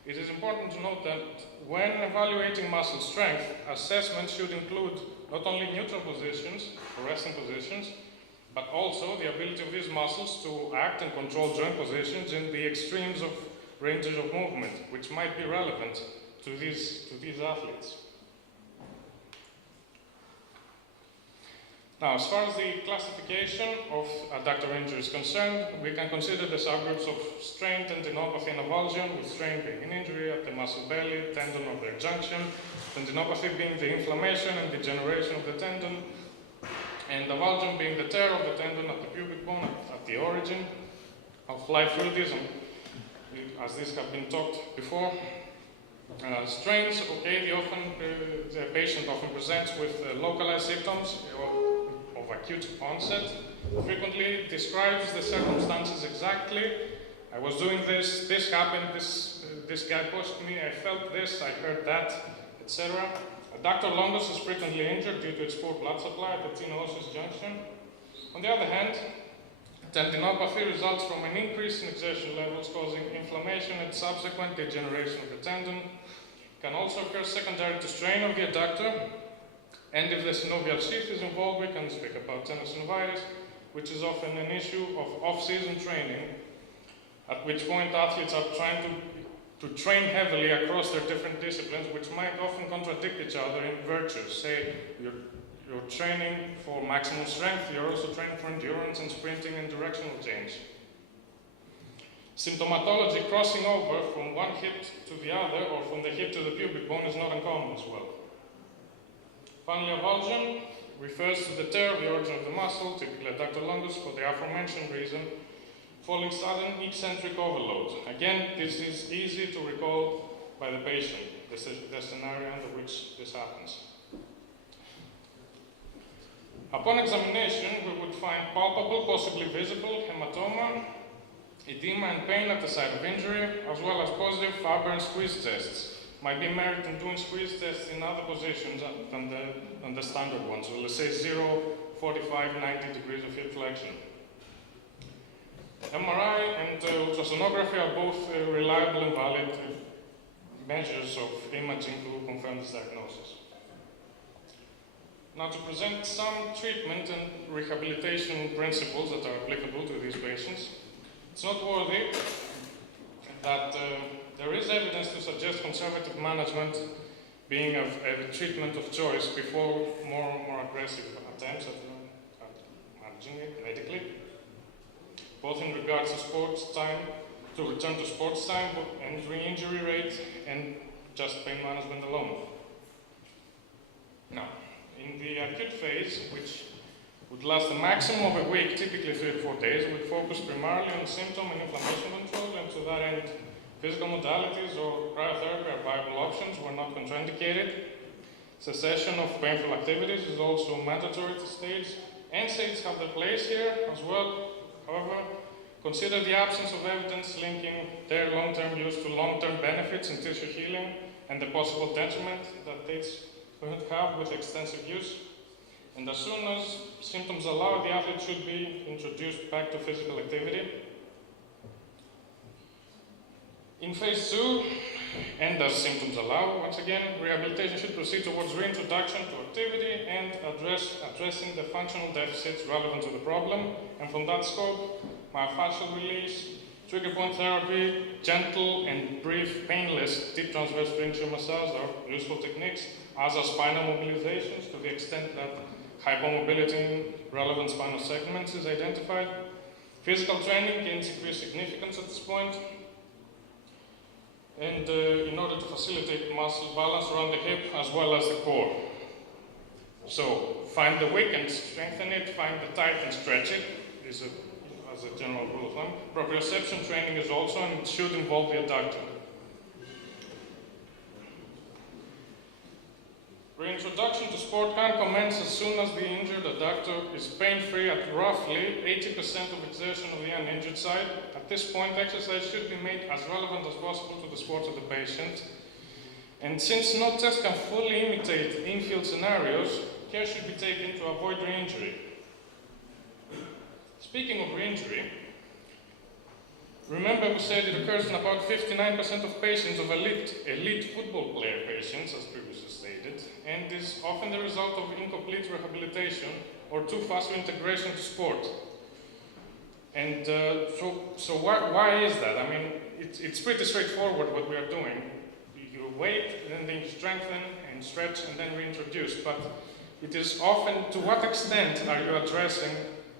it is important to note that when evaluating muscle strength, assessment should include not only neutral positions or resting positions, but also the ability of these muscles to act and control joint positions in the extremes of ranges of movement, which might be relevant to these athletes. Now, as far as the classification of adductor injury is concerned, we can consider the subgroups of strain, tendinopathy, and avulsion, with strain being an injury at the muscle belly, tendon of their junction, tendinopathy being the inflammation and degeneration of the tendon, and avulsion being the tear of the tendon at the pubic bone at the origin. I'll fly through these, as these have been talked before. Strains, okay, the patient often presents with localized symptoms of acute onset, frequently describes the circumstances exactly. I was doing this, this happened, this guy pushed me, I felt this, I heard that, etc. Adductor longus is frequently injured due to its poor blood supply at the teno-osseous junction. On the other hand, tendinopathy results from an increase in exertion levels causing inflammation and subsequent degeneration of the tendon. Can also occur secondary to strain of the adductor, and if the synovial sheath is involved, we can speak about tenosynovitis, which is often an issue of off-season training, at which point athletes are trying to train heavily across their different disciplines, which might often contradict each other in virtues. Say, you're training for maximum strength, you're also training for endurance and sprinting and directional change. Symptomatology crossing over from one hip to the other or from the hip to the pubic bone is not uncommon as well. Finally, avulsion refers to the tear of the origin of the muscle, typically adductor longus, for the aforementioned reason, following sudden eccentric overload. Again, this is easy to recall by the patient, the scenario under which this happens. Upon examination, we would find palpable, possibly visible hematoma Edema and pain at the site of injury, as well as positive Faber and squeeze tests. Might be merit in doing squeeze tests in other positions than the standard ones. So let's say 0, 45, 90 degrees of hip flexion. MRI and ultrasonography are both reliable and valid measures of imaging to confirm this diagnosis. Now, to present some treatment and rehabilitation principles that are applicable to these patients, it's noteworthy that there is evidence to suggest conservative management being a treatment of choice before more aggressive attempts at managing it medically, both in regards to sports time, to return to sports time, and re-injury rate, and just pain management alone. Now, in the acute phase, which would last a maximum of a week, typically 3 to 4 days, we focus primarily on symptom and inflammation control, and to that end, physical modalities or cryotherapy are viable options were not contraindicated. Cessation of painful activities is also mandatory at this stage. NSAIDs have their place here as well. However, consider the absence of evidence linking their long-term use to long-term benefits in tissue healing and the possible detriment that these could have with extensive use. And as soon as symptoms allow, the athlete should be introduced back to physical activity. In phase 2, and as symptoms allow, once again, rehabilitation should proceed towards reintroduction to activity and addressing the functional deficits relevant to the problem. And from that scope, myofascial release, trigger point therapy, gentle and brief, painless deep transverse sphincter massage are useful techniques, as are spinal mobilizations to the extent that hypomobility in relevant spinal segments is identified. Physical training gains increased significance at this point. And in order to facilitate muscle balance around the hip as well as the core. So find the weak and strengthen it, find the tight and stretch it, as a general rule of thumb. Proprioception training is also, and it should involve the adductor. Reintroduction to sport can commence as soon as the injured adductor is pain-free at roughly 80% of exertion of the uninjured side. At this point, exercise should be made as relevant as possible to the sport of the patient. And since no test can fully imitate in-field scenarios, care should be taken to avoid re-injury. Speaking of re-injury, remember we said it occurs in about 59% of patients of elite football player patients, as previously stated, and is often the result of incomplete rehabilitation or too fast integration to sport. And so why is that? I mean, it's pretty straightforward what we are doing. You wait, and then you strengthen and stretch, and then reintroduce. But it is often, to what extent are you addressing,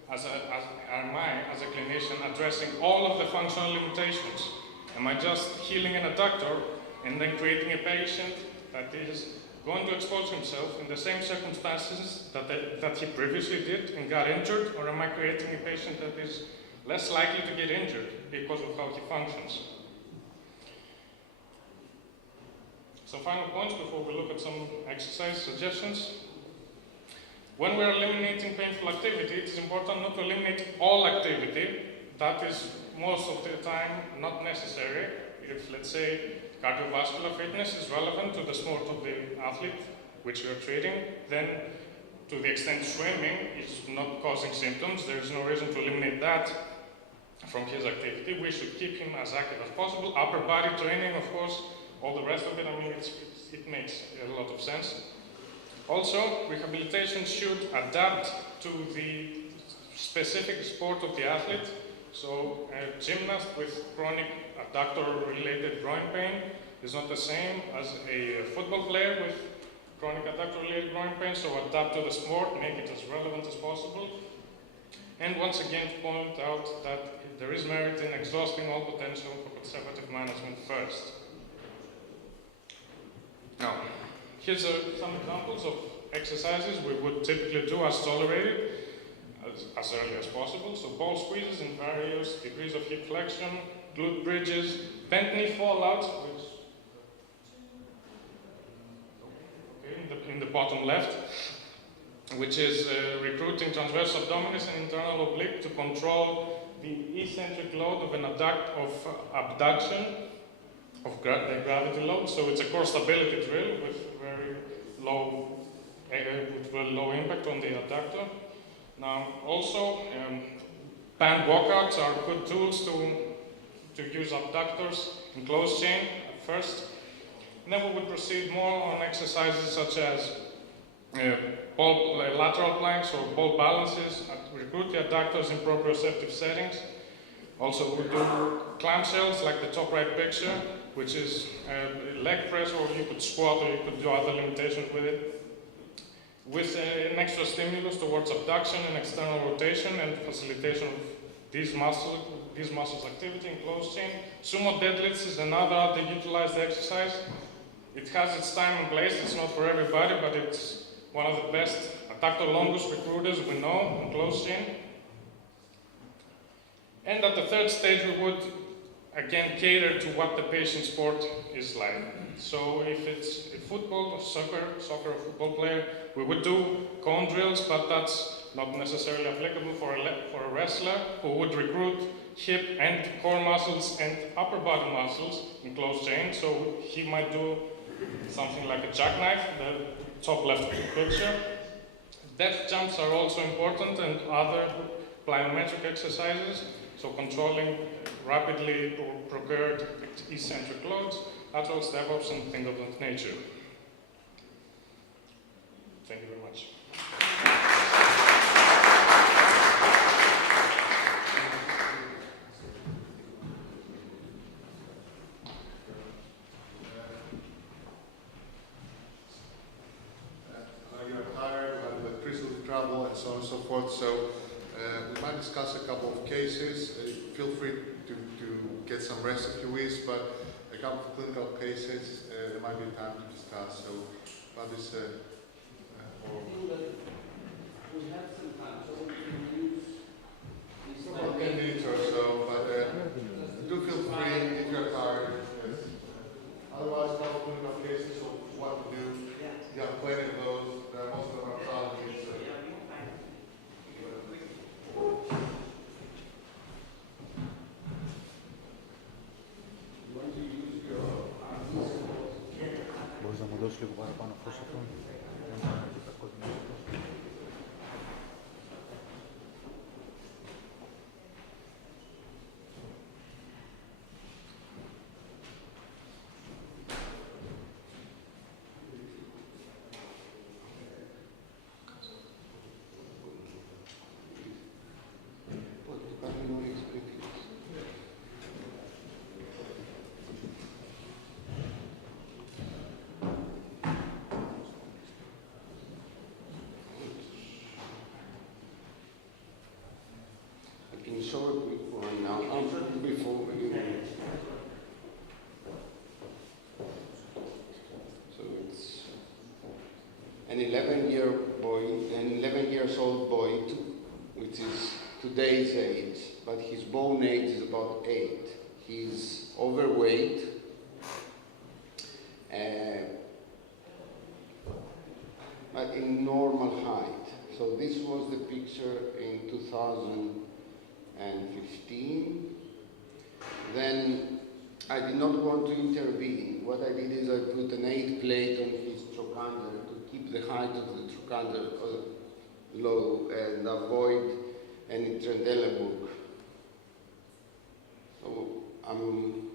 am I, as a clinician, addressing all of the functional limitations? Am I just healing an adductor and then creating a patient that is going to expose himself in the same circumstances that he previously did and got injured? Or am I creating a patient that is less likely to get injured because of how he functions? Some final points before we look at some exercise suggestions. When we're eliminating painful activity, it is important not to eliminate all activity. That is most of the time not necessary. If, let's say, cardiovascular fitness is relevant to the sport of the athlete which we are treating, then to the extent swimming is not causing symptoms, there is no reason to eliminate that from his activity. We should keep him as active as possible. Upper body training, of course, all the rest of it, I mean, it makes a lot of sense. Also, rehabilitation should adapt to the specific sport of the athlete. So a gymnast with chronic adductor-related groin pain is not the same as a football player with chronic adductor-related groin pain, so adapt to the sport, make it as relevant as possible. And once again, point out that there is merit in exhausting all potential for conservative management first. Now, here's some examples of exercises we would typically do as tolerated, as early as possible. So ball squeezes in various degrees of hip flexion, glute bridges, bent knee fallouts, which in the bottom left, which is recruiting transverse abdominis and internal oblique to control the eccentric load of an abduction of the gravity load. So it's a core stability drill with very low impact on the adductor. Now, also, band walkouts are good tools to use abductors in closed chain at first. And then we would proceed more on exercises such as lateral planks or ball balances, recruit the adductors in proprioceptive settings. Also, we do clamshells like the top right picture, which is leg press, or you could squat, or you could do other limitations with it, with an extra stimulus towards abduction and external rotation and facilitation of these muscles activity in closed chain. Sumo deadlifts is another underutilized exercise. It has its time and place. It's not for everybody, but it's one of the best adductor longus recruiters we know in closed chain. And at the third stage, we would again cater to what the patient's sport is like. So if it's a football or soccer or football player, we would do cone drills, but that's not necessarily applicable for a wrestler who would recruit hip and core muscles and upper body muscles in closed chain. So he might do something like a jackknife, the top left picture. Depth jumps are also important, and other plyometric exercises, so controlling rapidly procured eccentric loads, lateral step-ups, and things of that nature. Thank you very much. And so on and so forth. So we might discuss a couple of cases. Feel free to get some rest if you wish, but a couple of clinical cases there might be time to discuss. So about this we have some time, so we can use this about 10 minutes or so, but do feel free if you're tired. Otherwise, a couple of clinical cases of what to do. You have plenty of those. Most of them are pathologies. Μπορείς να μου δώσεις λίγο παραπάνω φως αυτό. Show a quick one now, before we So it's an 11 years old boy, which is today's age, but his bone age is about 8. He's overweight, but in normal height. So this was the picture in 2015. Then I did not want to intervene. What I did is I put an 8 plate on his trochanter to keep the height of the trochanter low and avoid any Trendelenburg. So I'm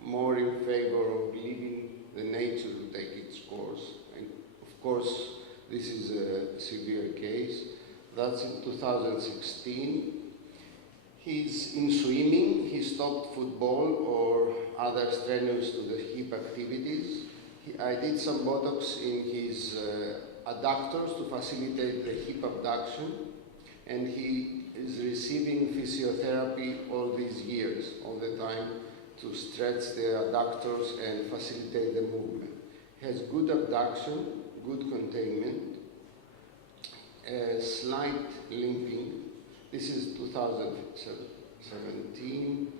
more in favor of leaving the nature to take its course. And of course, this is a severe case. That's in 2016. He's in swimming. He stopped football or other strenuous to the hip activities. I did some Botox in his adductors to facilitate the hip abduction, and he is receiving physiotherapy all these years, all the time, to stretch the adductors and facilitate the movement. He has good abduction, good containment, slight limping. This is 2017,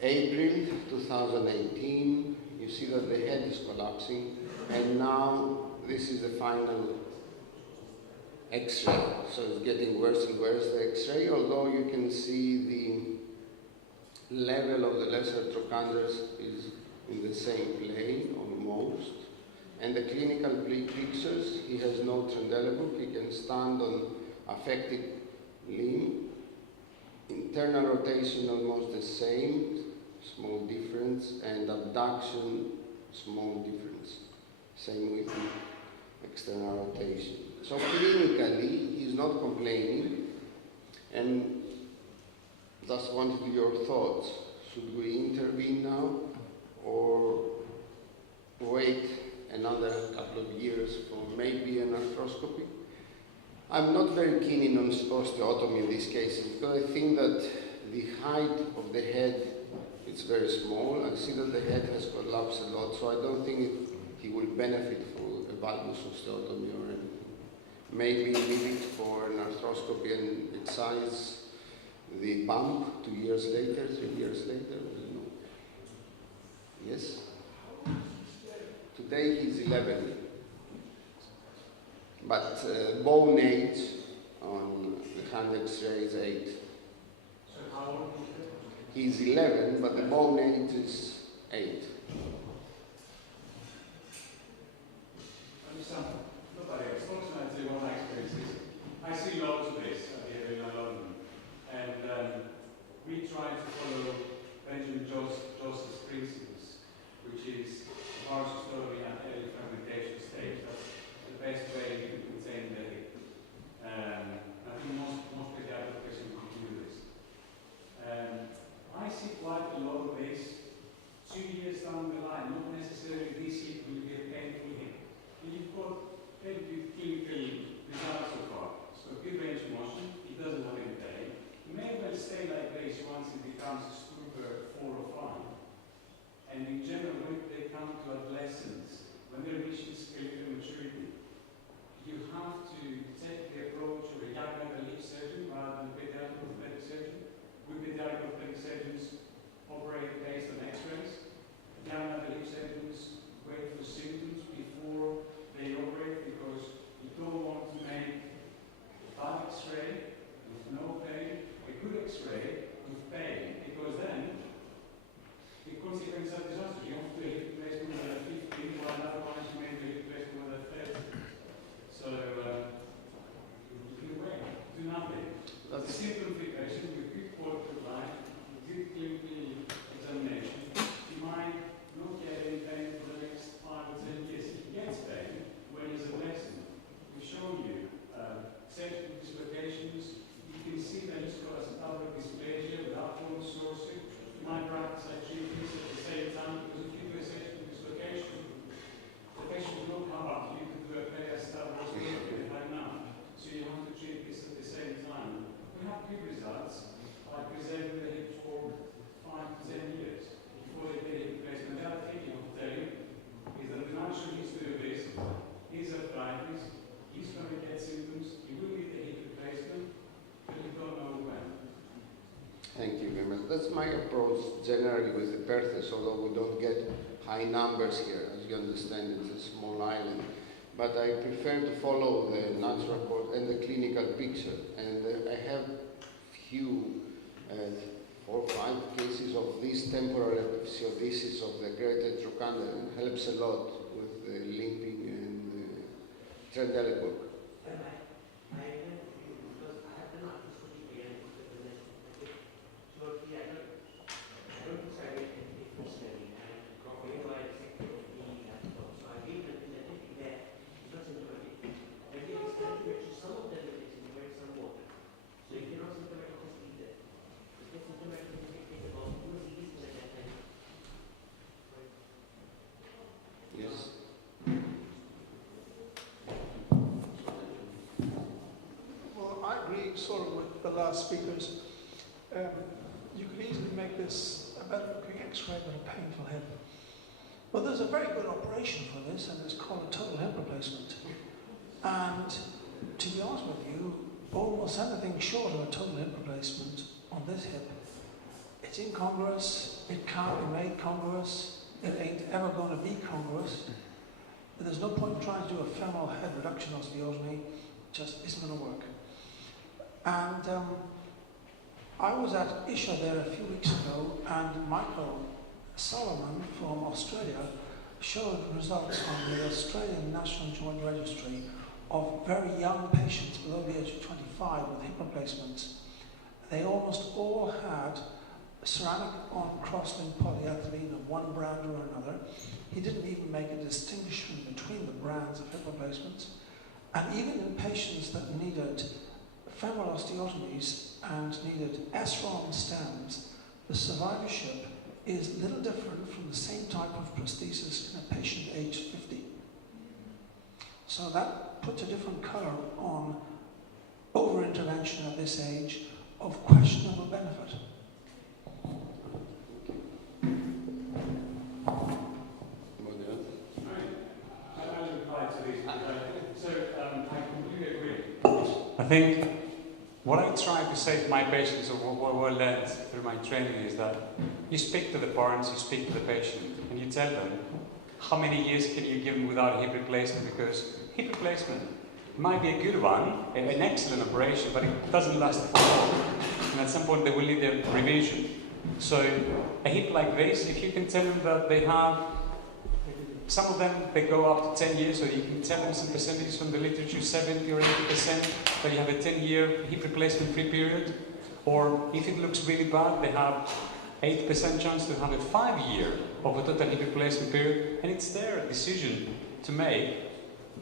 April 2018. You see that the head is collapsing, and now this is the final X-ray. So it's getting worse and worse, the X-ray, although you can see level of the lesser trochanters is in the same plane almost. And the clinical pictures, he has no Chondral, he can stand on affected limb. Internal rotation almost the same, small difference, and abduction, small difference. Same with external rotation. So clinically, he's not complaining, and just wanted your thoughts. Should we intervene now, or wait another couple of years for maybe an arthroscopy? I'm not very keen on osteotomy in these cases, because I think that the height of the head is very small. I see that the head has collapsed a lot, so I don't think he will benefit for a valgus osteotomy or anything. Maybe leave it for an arthroscopy and excise the bump 2 years later, 3 years later, I don't know. Yes? Today he's 11. But bone age on the hand X-ray is 8. So how old is he? He's 11, but the bone age is 8. Unfortunately, one of my experiences, I see lots of this at the Evelina London, and we try to follow Benjamin Joseph's principles, which is partial story and early fragmentation stage. That's the best way you can contain the hip. I think most pediatric patients can do this. I see quite a lot of this 2 years down the line, not necessarily this hip will be a painful hip. You've got very good clinical results so far. So good range of motion, it doesn't have any pain. It may well stay like this once it becomes super 4 or 5. And in general, when they come to adolescence, when they're reaching skeletal maturity, you have to take the approach of a young mental hip surgeon rather than pediatric orthopedic surgeon. Good pediatric orthopedic surgeons operate based on x-rays. Young mental hip surgeons wait for symptoms before they operate, because you don't want to make a bad x-ray with no pain, a good x-ray with pain, because then the consequences are disastrous. You have to do a hip replacement when they're 15, while otherwise you make a hip replacement when they're 30. So you can wait, do nothing. That's a simplification with good quality of life, good clinical examination. You might not get any pain for the next 5 or 10 years. If he gets pain when he's a adolescent, we've shown you surgical dislocations. You can see that he's got acetabular dysplasia without bone sourcing. You might practice actually this at the same time, because if you do a surgical dislocation, the patient will come up to you to do a periacetabular osteotomy right now. So you have to treat this at the same time. We have good results by preserving the hip for 5 to 10 years before they get a hip replacement. The other thing I will tell you is that the natural history of this is arthritis. He's going to get symptoms. He will get a hip replacement, but you don't know when. Thank you very much. That's my approach generally with the Perthes, although we don't get high numbers here. As you understand, it's a small island. But I prefer to follow the natural course and the clinical picture. And I have few, 4 or 5 cases of this temporal epiphysiodesis of the greater trochanter. It helps a lot with the limping and the Chondral work. Sort of with the last speakers, you could easily make this a better looking x-ray than a painful hip. But there's a very good operation for this, and it's called a total hip replacement. And to be honest with you, almost anything short of a total hip replacement on this hip, it's incongruous, it can't be made congruous, it ain't ever going to be congruous. There's no point in trying to do a femoral head reduction osteotomy, it just isn't going to work. And I was at Isha there a few weeks ago, and Michael Solomon from Australia showed results from the Australian National Joint Registry of very young patients below the age of 25 with hip replacements. They almost all had ceramic on crosslink polyethylene of one brand or another. He didn't even make a distinction between the brands of hip replacements. And even in patients that needed femoral osteotomies and needed S-ROM stems, the survivorship is little different from the same type of prosthesis in a patient aged 50. So that puts a different colour on over-intervention at this age of questionable benefit. I think what I try to say to my patients, or what I learned through my training, is that you speak to the parents, you speak to the patient, and you tell them how many years can you give them without a hip replacement, because hip replacement might be a good one, an excellent operation, but it doesn't last for long, and at some point they will need a revision. So a hip like this, if you can tell them that they have, some of them, they go up to 10 years, so you can tell them some percentages from the literature, 70 or 80%, that you have a 10-year hip replacement free period. Or if it looks really bad, they have 8% chance to have a 5-year of a total hip replacement period, and it's their decision to make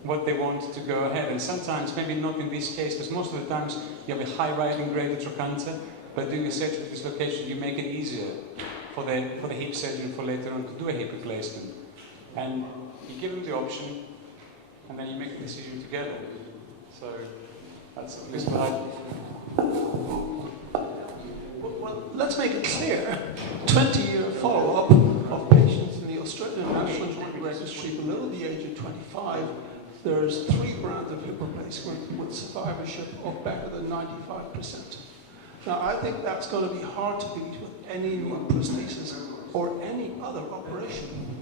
what they want to go ahead. And sometimes, maybe not in this case, because most of the times you have a high riding grade of trochanter, but doing a surgical dislocation, you make it easier for the hip surgeon for later on to do a hip replacement. And you give them the option, and then you make a decision together. So that's at least what I... Well, let's make it clear. 20-year follow-up of patients in the Australian National Joint Registry below the age of 25, there's 3 brands of hip replacement with survivorship of better than 95%. Now, I think that's going to be hard to beat with any new prosthesis or any other operation.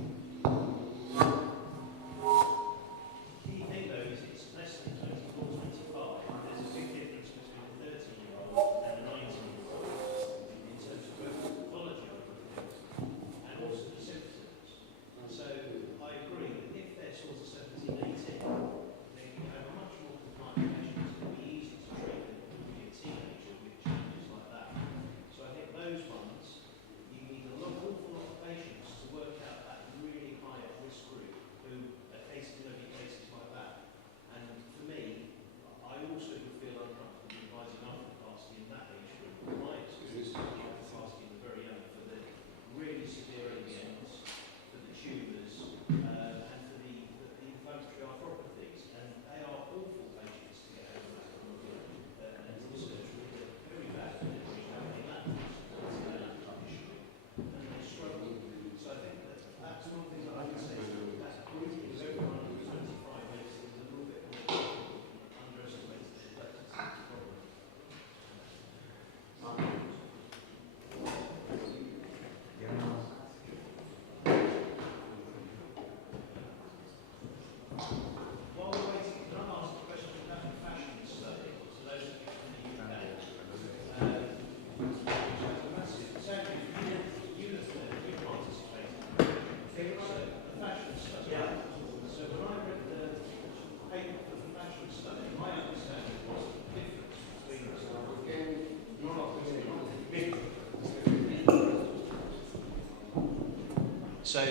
So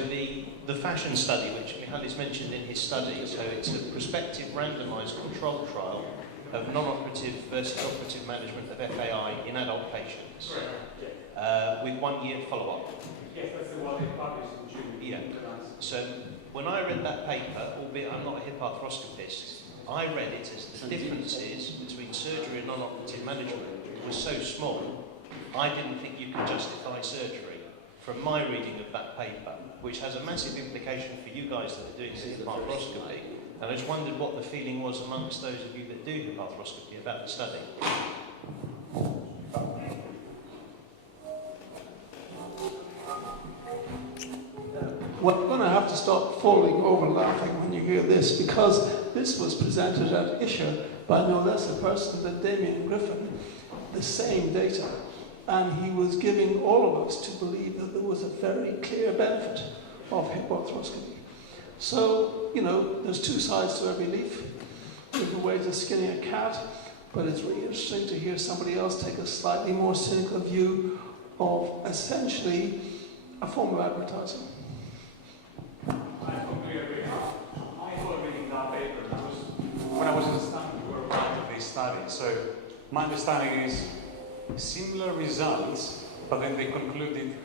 the fashion study, which Mihalis mentioned in his study, so it's a prospective randomised control trial of non-operative versus operative management of FAI in adult patients with 1 year follow-up. Yes, that's the one they published in June. Yeah. So when I read that paper, albeit I'm not a hip arthroscopist, I read it as the differences between surgery and non-operative management were so small, I didn't think you could justify surgery from my reading of that paper, which has a massive implication for you guys that are doing hip arthroscopy. And I just wondered what the feeling was amongst those of you that do hip arthroscopy about the study. Well, we're going to have to stop falling over laughing when you hear this, because this was presented at Isha by no less a person than Damien Griffin, the same data. and he was giving all of us to believe that there was a very clear benefit of hip arthroscopy. So, you know, there's two sides to every leaf. Different ways of skinning a cat, but it's really interesting to hear somebody else take a slightly more cynical view of essentially a form of advertising. I completely agree. I was reading that paper. When I was in Stanford, we were part of this study. So my understanding is similar results, but then they concluded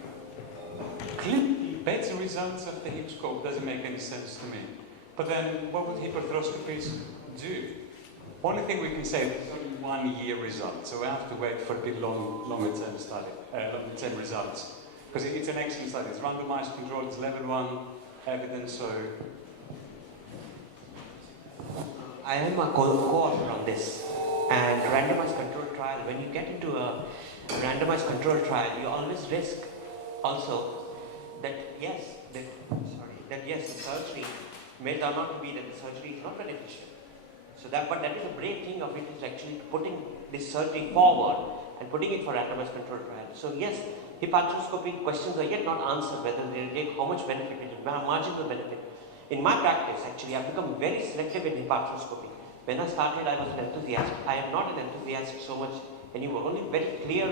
clearly better results at the hip scope. Doesn't make any sense to me. But then what would hip arthroscopies do? Only thing we can say is it's only 1 year result, so we have to wait for a bit longer term study, longer term results. Because it's an excellent study. It's randomized control, it's level 1 evidence, so. I am a co-author on this. And randomized control trial, when you get into a randomized control trial, you always risk also that yes, the surgery may turn out to be that the surgery is not beneficial. So but that is a great thing of it is actually putting this surgery forward and putting it for randomized control trial. So yes, hip arthroscopy questions are yet not answered, whether they take how much benefit it is, marginal benefit. In my practice, actually, I've become very selective in hip arthroscopy. When I started, I was an enthusiast. I am not an enthusiast so much anymore. Only very clear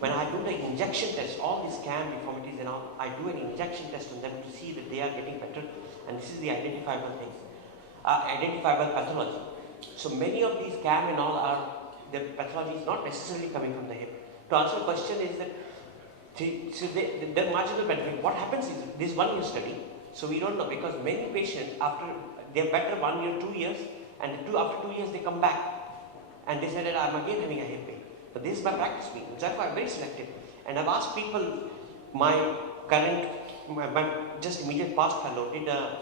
when I do the injection test, all these cam-deformities and all, I do an injection test on them to see that they are getting better. And this is the identifiable things. Identifiable pathology. So many of these cam and all are, the pathology is not necessarily coming from the hip. To answer the question is that, so the marginal benefit, what happens is, this 1 year study, so we don't know, because many patients, after, they're better 1 year, 2 years, and after 2 years they come back, and they say that I'm again having a hip pain. But this is my practice field, therefore I'm very selective. And I've asked people, my just immediate past fellow did a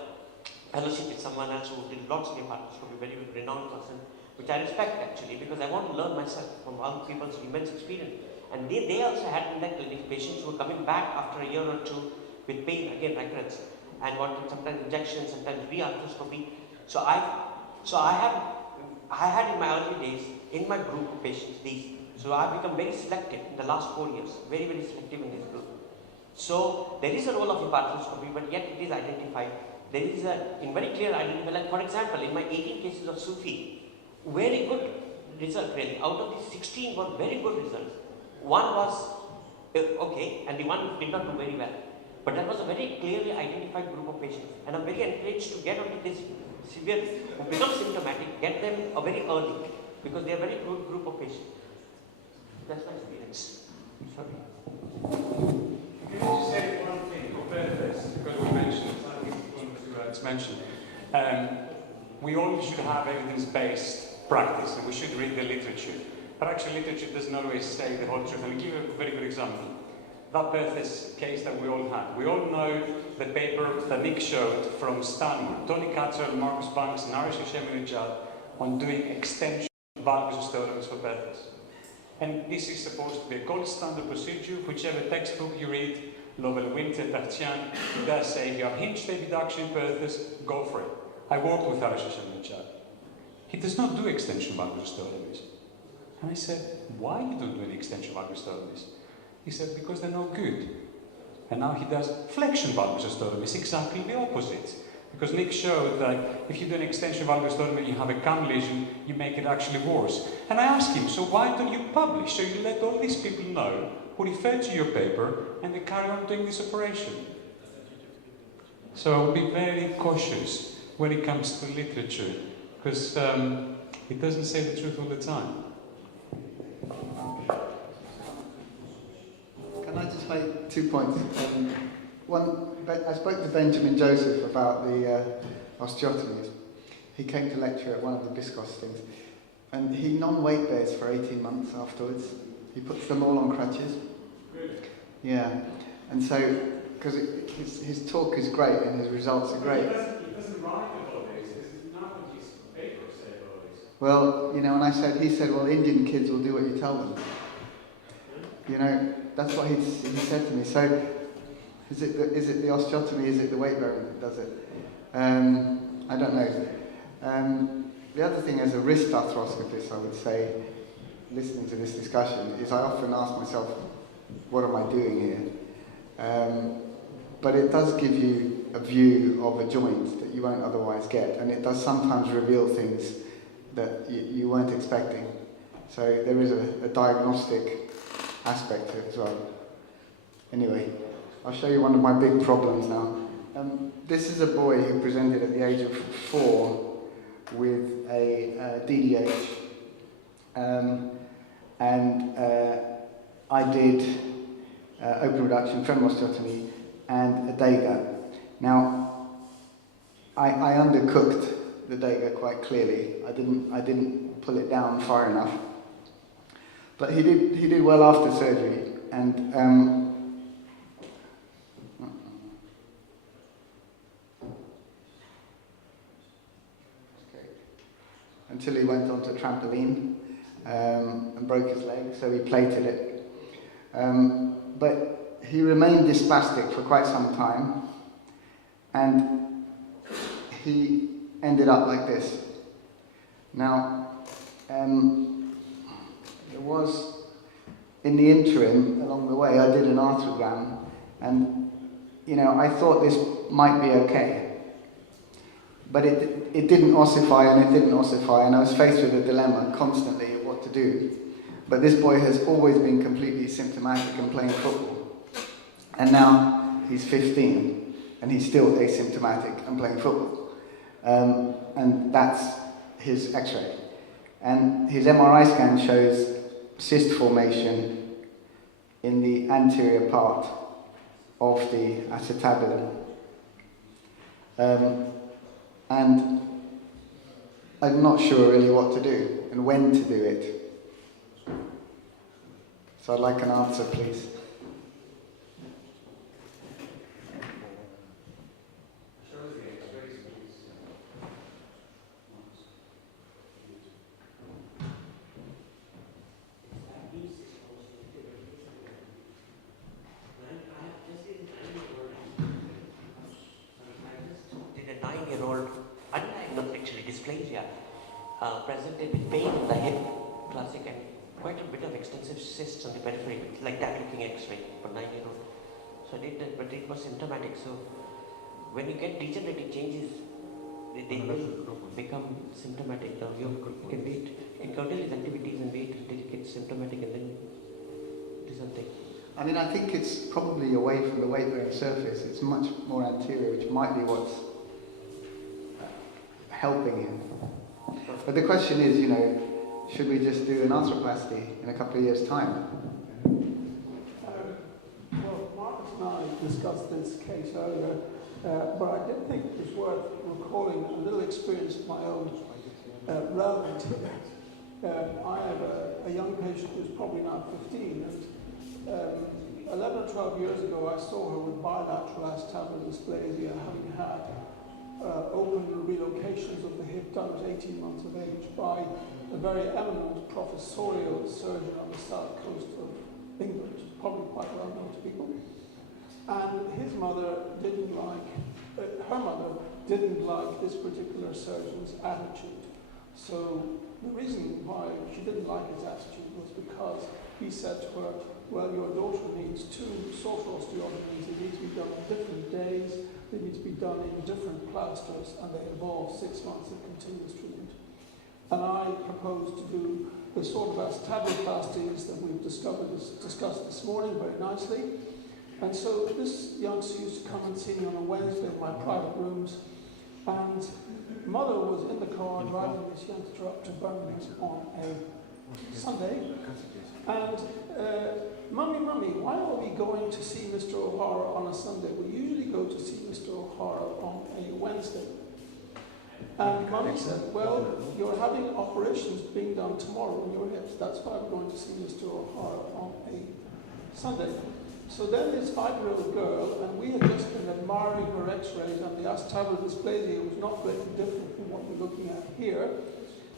fellowship with someone else who did lots of hip arthroscopy, very renowned person, which I respect actually, because I want to learn myself from other people's immense experience. And they also had in that clinic patients who were coming back after a year or two with pain, again recurrence, and wanted sometimes injections, sometimes re-arthroscopy. So I had in my early days, in my group of patients, these. So I've become very selective in the last 4 years, very, very selective in this group. So there is a role of hip arthroscopy, but yet it is identified. There is in very clear identified, like for example, in my 18 cases of SCFE, very good result really. Out of these 16 were very good results. One was okay, and the one did not do very well. But that was a very clearly identified group of patients. And I'm very encouraged to get onto this severe, who become symptomatic, get them very early, because they are a very good group of patients. That's my experience. Sorry. Can I just say one thing for Perthes, because we mentioned, I think it's mentioned, we all should have evidence-based practice, and we should read the literature. But actually, literature doesn't always say the whole truth. And I'll give you a very good example. That Perthes case that we all had. We all know the paper that Nick showed from Stanford, Tony Katzer, Marcus Banks, and Ischiofemoral on doing extension of valgus osteotomies for Perthes. And this is supposed to be a gold standard procedure. Whichever textbook you read, Lovell, Winter, Tartian, it does say if you have hinge tape reduction in Perthes, go for it. I worked with Ischiofemoral. He does not do extension valgus osteotomies. And I said, why you don't do any extension valgus osteotomies? He said, because they're no good. And now he does flexion valgus osteotomies, exactly the opposite. Because Nick showed that if you do an extension valgus osteotomy and you have a cam lesion, you make it actually worse. And I asked him, so why don't you publish? So you let all these people know who refer to your paper and they carry on doing this operation. So be very cautious when it comes to literature, because it doesn't say the truth all the time. Can I just make 2 points? One, I spoke to Benjamin Joseph about the osteotomies. He came to lecture at one of the Biscos things, and he non-weight bears for 18 months afterwards. He puts them all on crutches. Really? Yeah, and so, because his talk is great and his results are great. He doesn't write about this. This is not what his papers say about this. Well, you know, and he said, well, Indian kids will do what you tell them. You know, that's what he said to me. So, is it the osteotomy? Is it the weight bearing that does it? I don't know. The other thing, as a wrist arthroscopist, I would say, listening to this discussion, is I often ask myself, what am I doing here? But it does give you a view of a joint that you won't otherwise get, and it does sometimes reveal things that you weren't expecting. So there is a diagnostic aspect to it as well. Anyway, I'll show you one of my big problems now. This is a boy who presented at the age of 4 with a DDH, I did open reduction, femoral osteotomy, and a Dagger. Now, I undercooked the Dagger quite clearly. I didn't pull it down far enough, but he did well after surgery, and until he went onto a trampoline and broke his leg, so he plated it. But he remained dysplastic for quite some time, and he ended up like this. Now, there was, in the interim, along the way, I did an arthrogram, and, I thought this might be okay. But it didn't ossify, and it didn't ossify, and I was faced with a dilemma constantly of what to do. But this boy has always been completely symptomatic and playing football. And now he's 15, and he's still asymptomatic and playing football. And that's his x-ray. And his MRI scan shows cyst formation in the anterior part of the acetabular. And I'm not sure really what to do and when to do it. So I'd like an answer, please. Presented with pain in the hip, classic, and quite a bit of extensive cysts on the periphery, like that looking X-ray for 9-year-old. So I did that, but it was symptomatic. So when you get degenerative changes, they will become symptomatic. Now you can wait, you can curtail his activities and wait until it gets symptomatic and then do something. I mean, I think it's probably away from the weight-bearing surface. It's much more anterior, which might be what's helping him. But the question is, should we just do an arthroplasty in a couple of years' time? Well, Marcus and I discussed this case earlier, but I did think it was worth recalling a little experience of my own relevant here. I have a young patient who's probably now 15, and 11 or 12 years ago I saw her with bilateral acetabular dysplasia, having had open relocations of the hip done at 18 months of age by a very eminent professorial surgeon on the south coast of England, probably quite well known to people. And his mother didn't like, her mother didn't like this particular surgeon's attitude. So the reason why she didn't like his attitude was because he said to her, well, your daughter needs 2 social osteotomies. They need to be done on different days. They need to be done in different plasters, and they involve 6 months of continuous treatment. And I proposed to do the sort of acetabular-plasties that we've discussed this morning very nicely. And so this youngster used to come and see me on a Wednesday in my private rooms, and mother was in the car driving this youngster up to Birmingham on a Sunday, and Mummy, why are we going to see Mr. O'Hara on a Sunday? We usually go to see Mr. O'Hara on a Wednesday. And Mummy said, well, you're having operations being done tomorrow in your hips. That's why we're going to see Mr. O'Hara on a Sunday. So then this 5-year-old girl, and we had just been admiring her x-rays, and the acetabular dysplasia was not very different from what we're looking at here,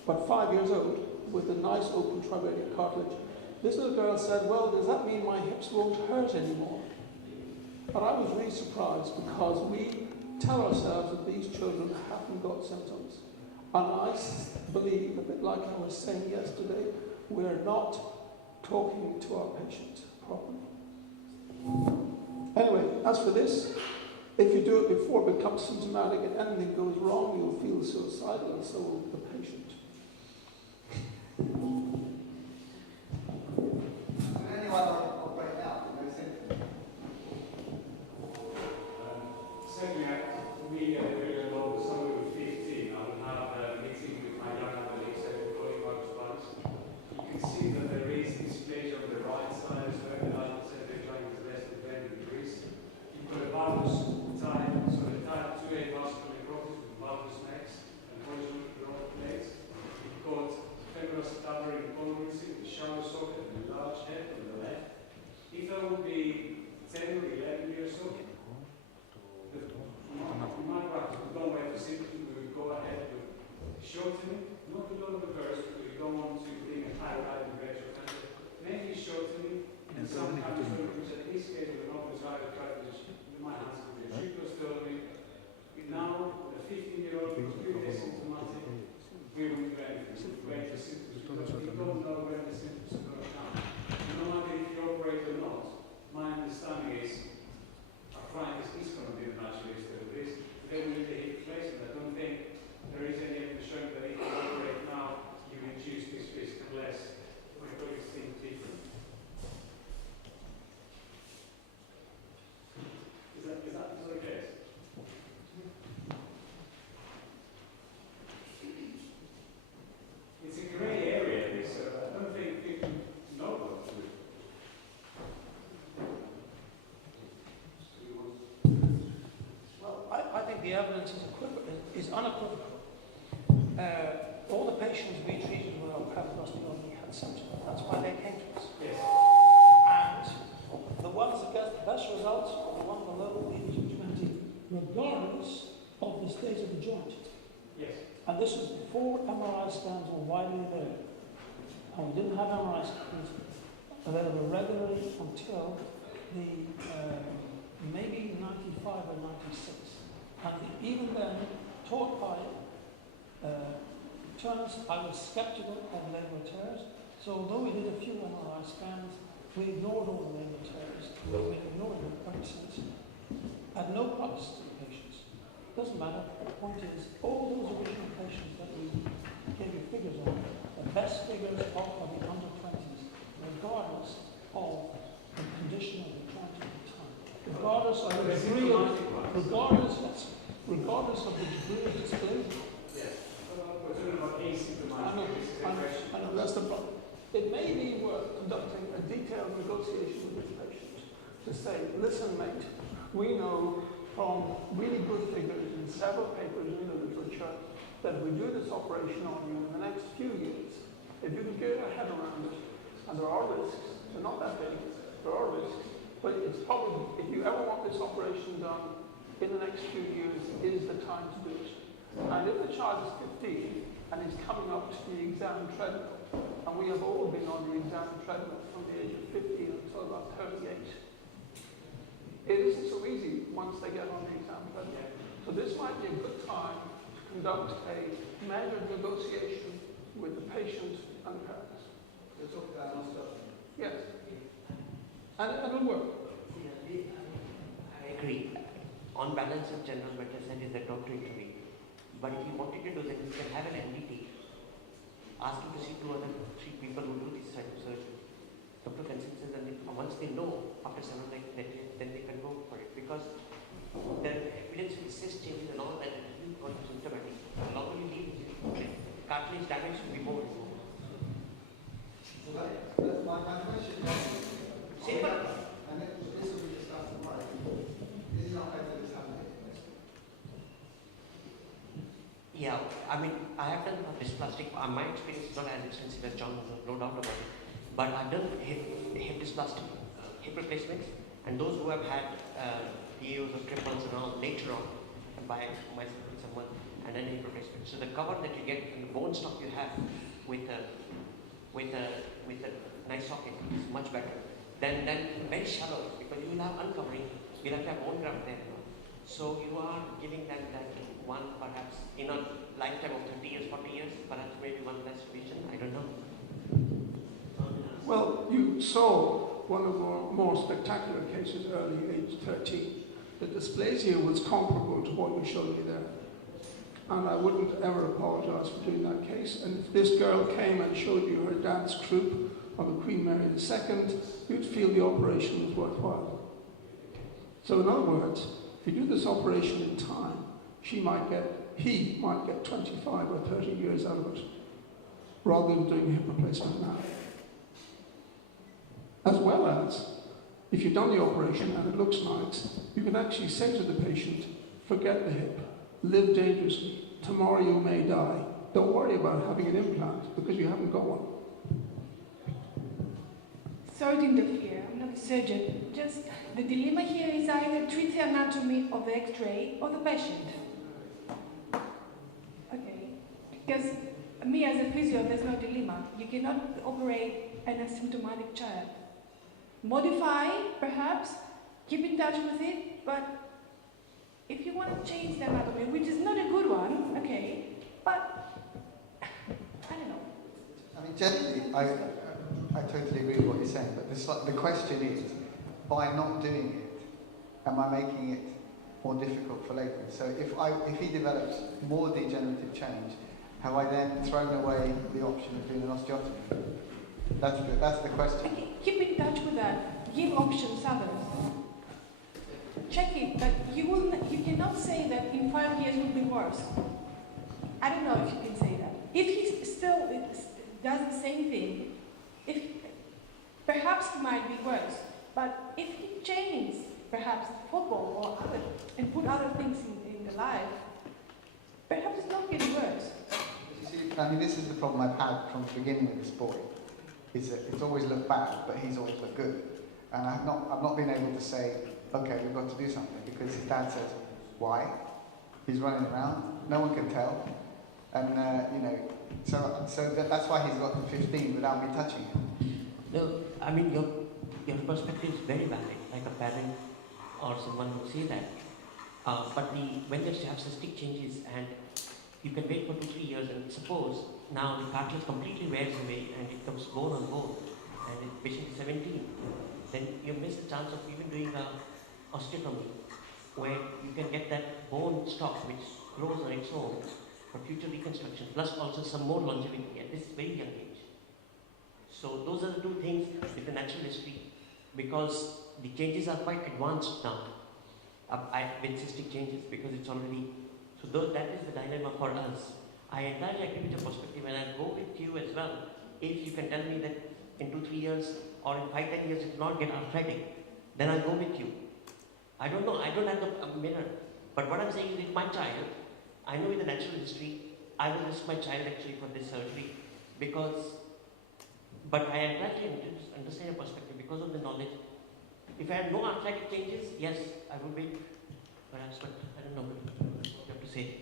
but 5 years old, with a nice open tribadial cartilage. This little girl said, well, does that mean my hips won't hurt anymore? And I was really surprised, because we tell ourselves that these children haven't got symptoms. And I believe, a bit like I was saying yesterday, we're not talking to our patients properly. Anyway, as for this, if you do it before it becomes symptomatic and anything goes wrong, you'll feel suicidal, and so will the patient. The evidence is unequivocal. All the patients we treated with our pathology had symptoms. That's why they came to us. Yes. And the ones that get the best results are the one below the age of 20, regardless of the state of the joint. Yes. And this was before MRI scans were widely available. And we didn't have MRI scans available regularly until the maybe 95 or 96. And even then, taught by Turner's, I was skeptical of Ligamentum Teres. So although we did a few MRI scans, we ignored all the Ligamentum Teres. We've been ignoring them ever since. At no cost to the patients. Doesn't matter. The point is, all those original patients that we gave you figures on, the best figures are for the under 20s, regardless of the condition of the joint at the time. Regardless of the degree of regardless of the degree of dysplasia. Yes. We're talking about asymptomatic. I know, that's the problem. It may be worth conducting a detailed negotiation with this patient to say, listen, mate, we know from really good figures in several papers in the literature that if we do this operation on you in the next few years, if you can get your head around it, and there are risks, they're not that big, there are risks, but it's probably, if you ever want this operation done in the next few years, is the time to do it. And if the child is 15 and is coming up to the exam treadmill, and we have all been on the exam treadmill from the age of 15 until about 38, it isn't so easy once they get on the exam treadmill. So this might be a good time to conduct a measured negotiation with the patient and the parents. You're talking about osteotomy? Yes. And it'll work. I agree. On balance, in general, medicine is the doctor intervene. But if you wanted to do that, you can have an MDT. Ask him to see three people who do this type of surgery. Doctor consensus, and once they know after 7 days, then they can go for it. Because the evidence with cyst changes and all that is going to be symptomatic. The longer you leave, cartilage damage will be more and more. So that's my question. Simple. And this will be discussed tomorrow. This is not better than happening. Yeah, I mean, I have done dysplastic. My experience is not as extensive as John, no doubt about it. But I've done hip dysplastic hip replacements, and those who have had EOs or triples and all later on, by myself with someone, and then hip replacement. So the cover that you get and the bone stock you have with a nice socket is much better than very shallow, because you will have uncovering. You'll have to have bone graft there. So you are giving them that one, perhaps in a lifetime of 30 years, 40 years, perhaps maybe one less vision. I don't know. Well, you saw one of our more spectacular cases early, age 13. The dysplasia was comparable to what you showed me there. And I wouldn't ever apologise for doing that case. And if this girl came and showed you her dad's croup on the Queen Mary II, you'd feel the operation was worthwhile. So in other words, if you do this operation in time, he might get 25 or 30 years out of it, rather than doing hip replacement now. As well as, if you've done the operation and it looks nice, you can actually say to the patient, forget the hip, live dangerously, tomorrow you may die. Don't worry about having an implant because you haven't got one. Sorry to interfere, I'm not a surgeon. Just the dilemma here is either treat the anatomy of the X-ray or the patient. Okay, because me as a physio, there's no dilemma. You cannot operate an asymptomatic child. Modify, perhaps, keep in touch with it, but if you want to change the anatomy, which is not a good one, okay, but I don't know. I mean, generally, I totally agree with what you're saying, but the question is, by not doing it, am I making it more difficult for later? So if he develops more degenerative change, have I then thrown away the option of doing an osteotomy? That's the question. Okay, keep in touch with that. Give options others. Check it, but you cannot say that in 5 years will be worse. I don't know if you can say that. If he still does the same thing, perhaps it might be worse. But if he changes, perhaps football or other, and put other things in the life, perhaps it's not getting worse. You see, I mean, this is the problem I've had from the beginning with this boy, is that it's always looked bad, but he's always looked good. And I've not been able to say, okay, we've got to do something, because his dad says, why? He's running around, no one can tell. And, so that's why he's got to 15 without me touching him. No, I mean, your perspective is very valid, like a parent or someone would say that. But when you have cystic changes and you can wait for 2-3 years, and suppose now the cartilage completely wears away and it comes bone on bone, and the patient is 17, then you miss the chance of even doing an osteotomy, where you can get that bone stock which grows on its own for future reconstruction, plus also some more longevity at this very young age. So those are the two things with the natural history, because the changes are quite advanced now with cystic changes, because it's already, so that is the dilemma for us. I entirely agree with your perspective, and I'll go with you as well. If you can tell me that in 2-3 years or in 5-10 years it will not get arthritic, then I'll go with you. I don't know, I don't have a mirror, but what I'm saying is with my child, I know with the natural history, I will risk my child actually for this surgery, but I entirely understand your perspective because of the knowledge. If I had no arthritic changes, yes, I would wait, perhaps, but I don't know what you have to say.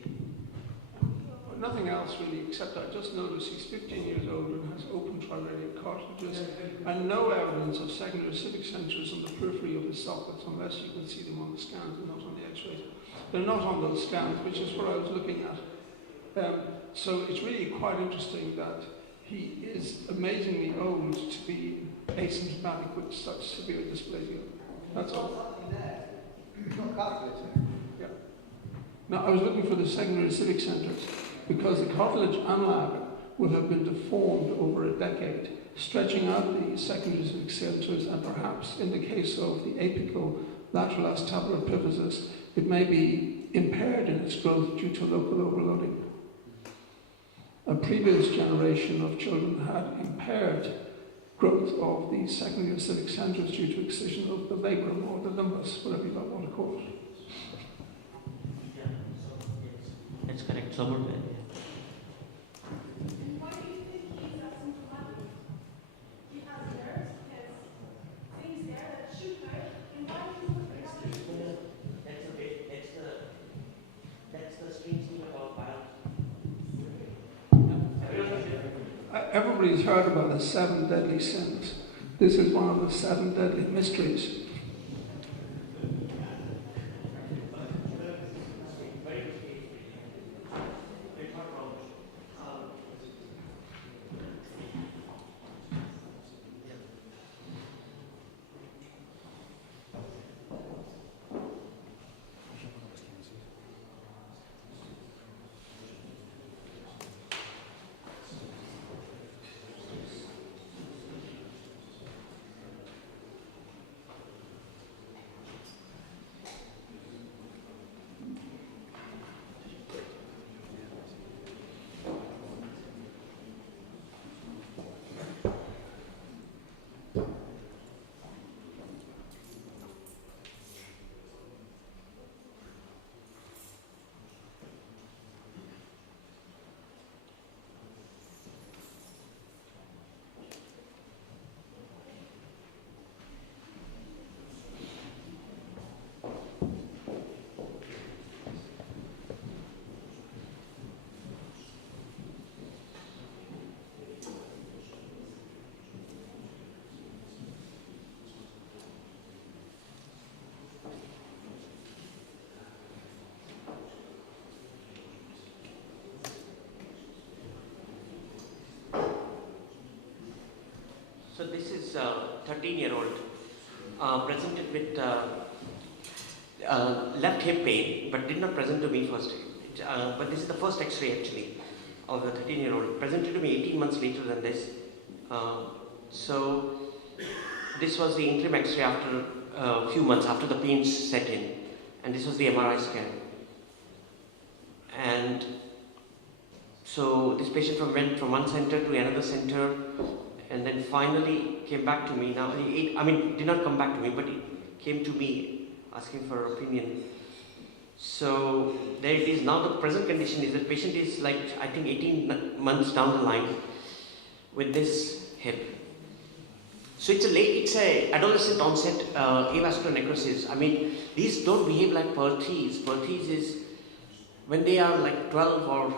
Well, nothing else really, except I just noticed he's 15 years old and has open triradiate cartilages and no evidence of secondary civic centres on the periphery of his sockets, unless you can see them on the scans and not on the x-rays. They're not on those scans, which is what I was looking at. So it's really quite interesting that he is amazingly old to be asymptomatic with such severe dysplasia. That's all. Yeah. Now, I was looking for the secondary civic centres because the cartilage analog would have been deformed over a decade, stretching out the secondary civic centres, and perhaps in the case of the apical lateral acetabular epiphysis, it may be impaired in its growth due to local overloading. A previous generation of children had impaired growth of the secondary civic centres due to excision of the labrum or the limbus, whatever you want to call it. Yeah, so yes, that's correct, somewhere there. Why do you think he's asymptomatic? He has nerves, he has things there that should hurt, and why do you think that's the strange thing about biology. Everybody's heard about the 7 deadly sins. This is one of the 7 deadly mysteries. So this is a 13-year-old presented with left hip pain, but did not present to me first. But this is the first X-ray actually of the 13-year-old. Presented to me 18 months later than this. So this was the interim X-ray after a few months after the pain set in, and this was the MRI scan. And so this patient went from one center to another center, and then finally came back to me. Now, did not come back to me, but he came to me asking for opinion. So there it is. Now the present condition is that patient is like, I think 18 months down the line with this hip. So it's a adolescent onset avascular necrosis. I mean, these don't behave like Perthes. Perthes is when they are like 12 or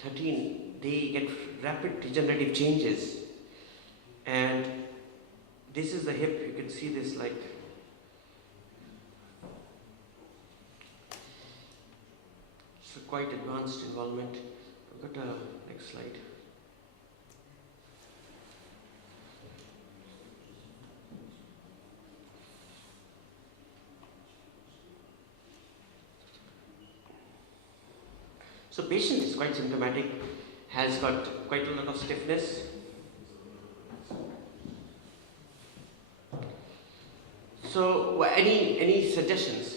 13, they get rapid degenerative changes. And this is the hip. You can see this like. So quite advanced involvement. I've got a next slide. So patient is quite symptomatic, has got quite a lot of stiffness. So any suggestions?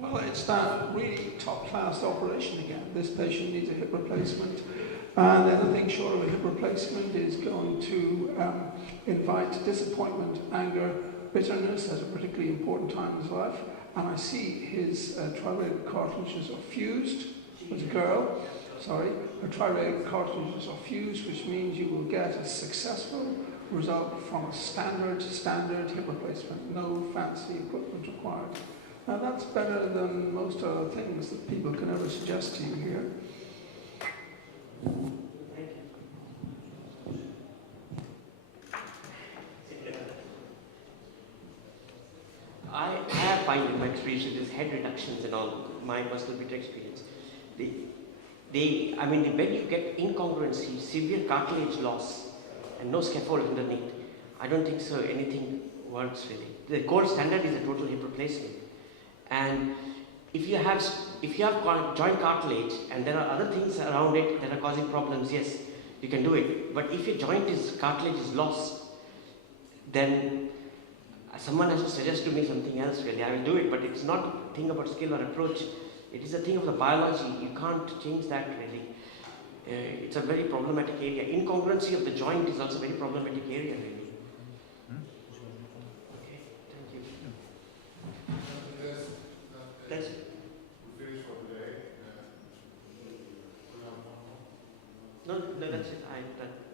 Well, it's that really top-class operation again. This patient needs a hip replacement, and anything short of a hip replacement is going to invite disappointment, anger, bitterness at a particularly important time in his life. And I see his triradial cartilages are fused. It's a girl, sorry. Her triradial cartilages are fused, which means you will get a successful result from a standard hip replacement. No fancy equipment required. Now that's better than most other things that people can ever suggest to you here. I have found in my experience with these head reductions and all, my muscle bitter experience, when you get incongruency, severe cartilage loss, and no scaffold underneath, I don't think so anything works really. The gold standard is a total hip replacement. And if you have joint cartilage and there are other things around it that are causing problems, yes, you can do it. But if your cartilage is lost, then someone has to suggest to me something else really. I will do it, but it's not a thing about skill or approach. It is a thing of the biology. You can't change that really. it's a very problematic area. Incongruency of the joint is also a very problematic area, really. Okay, thank you. That's it. We finished for today. No, that's it. I'm done.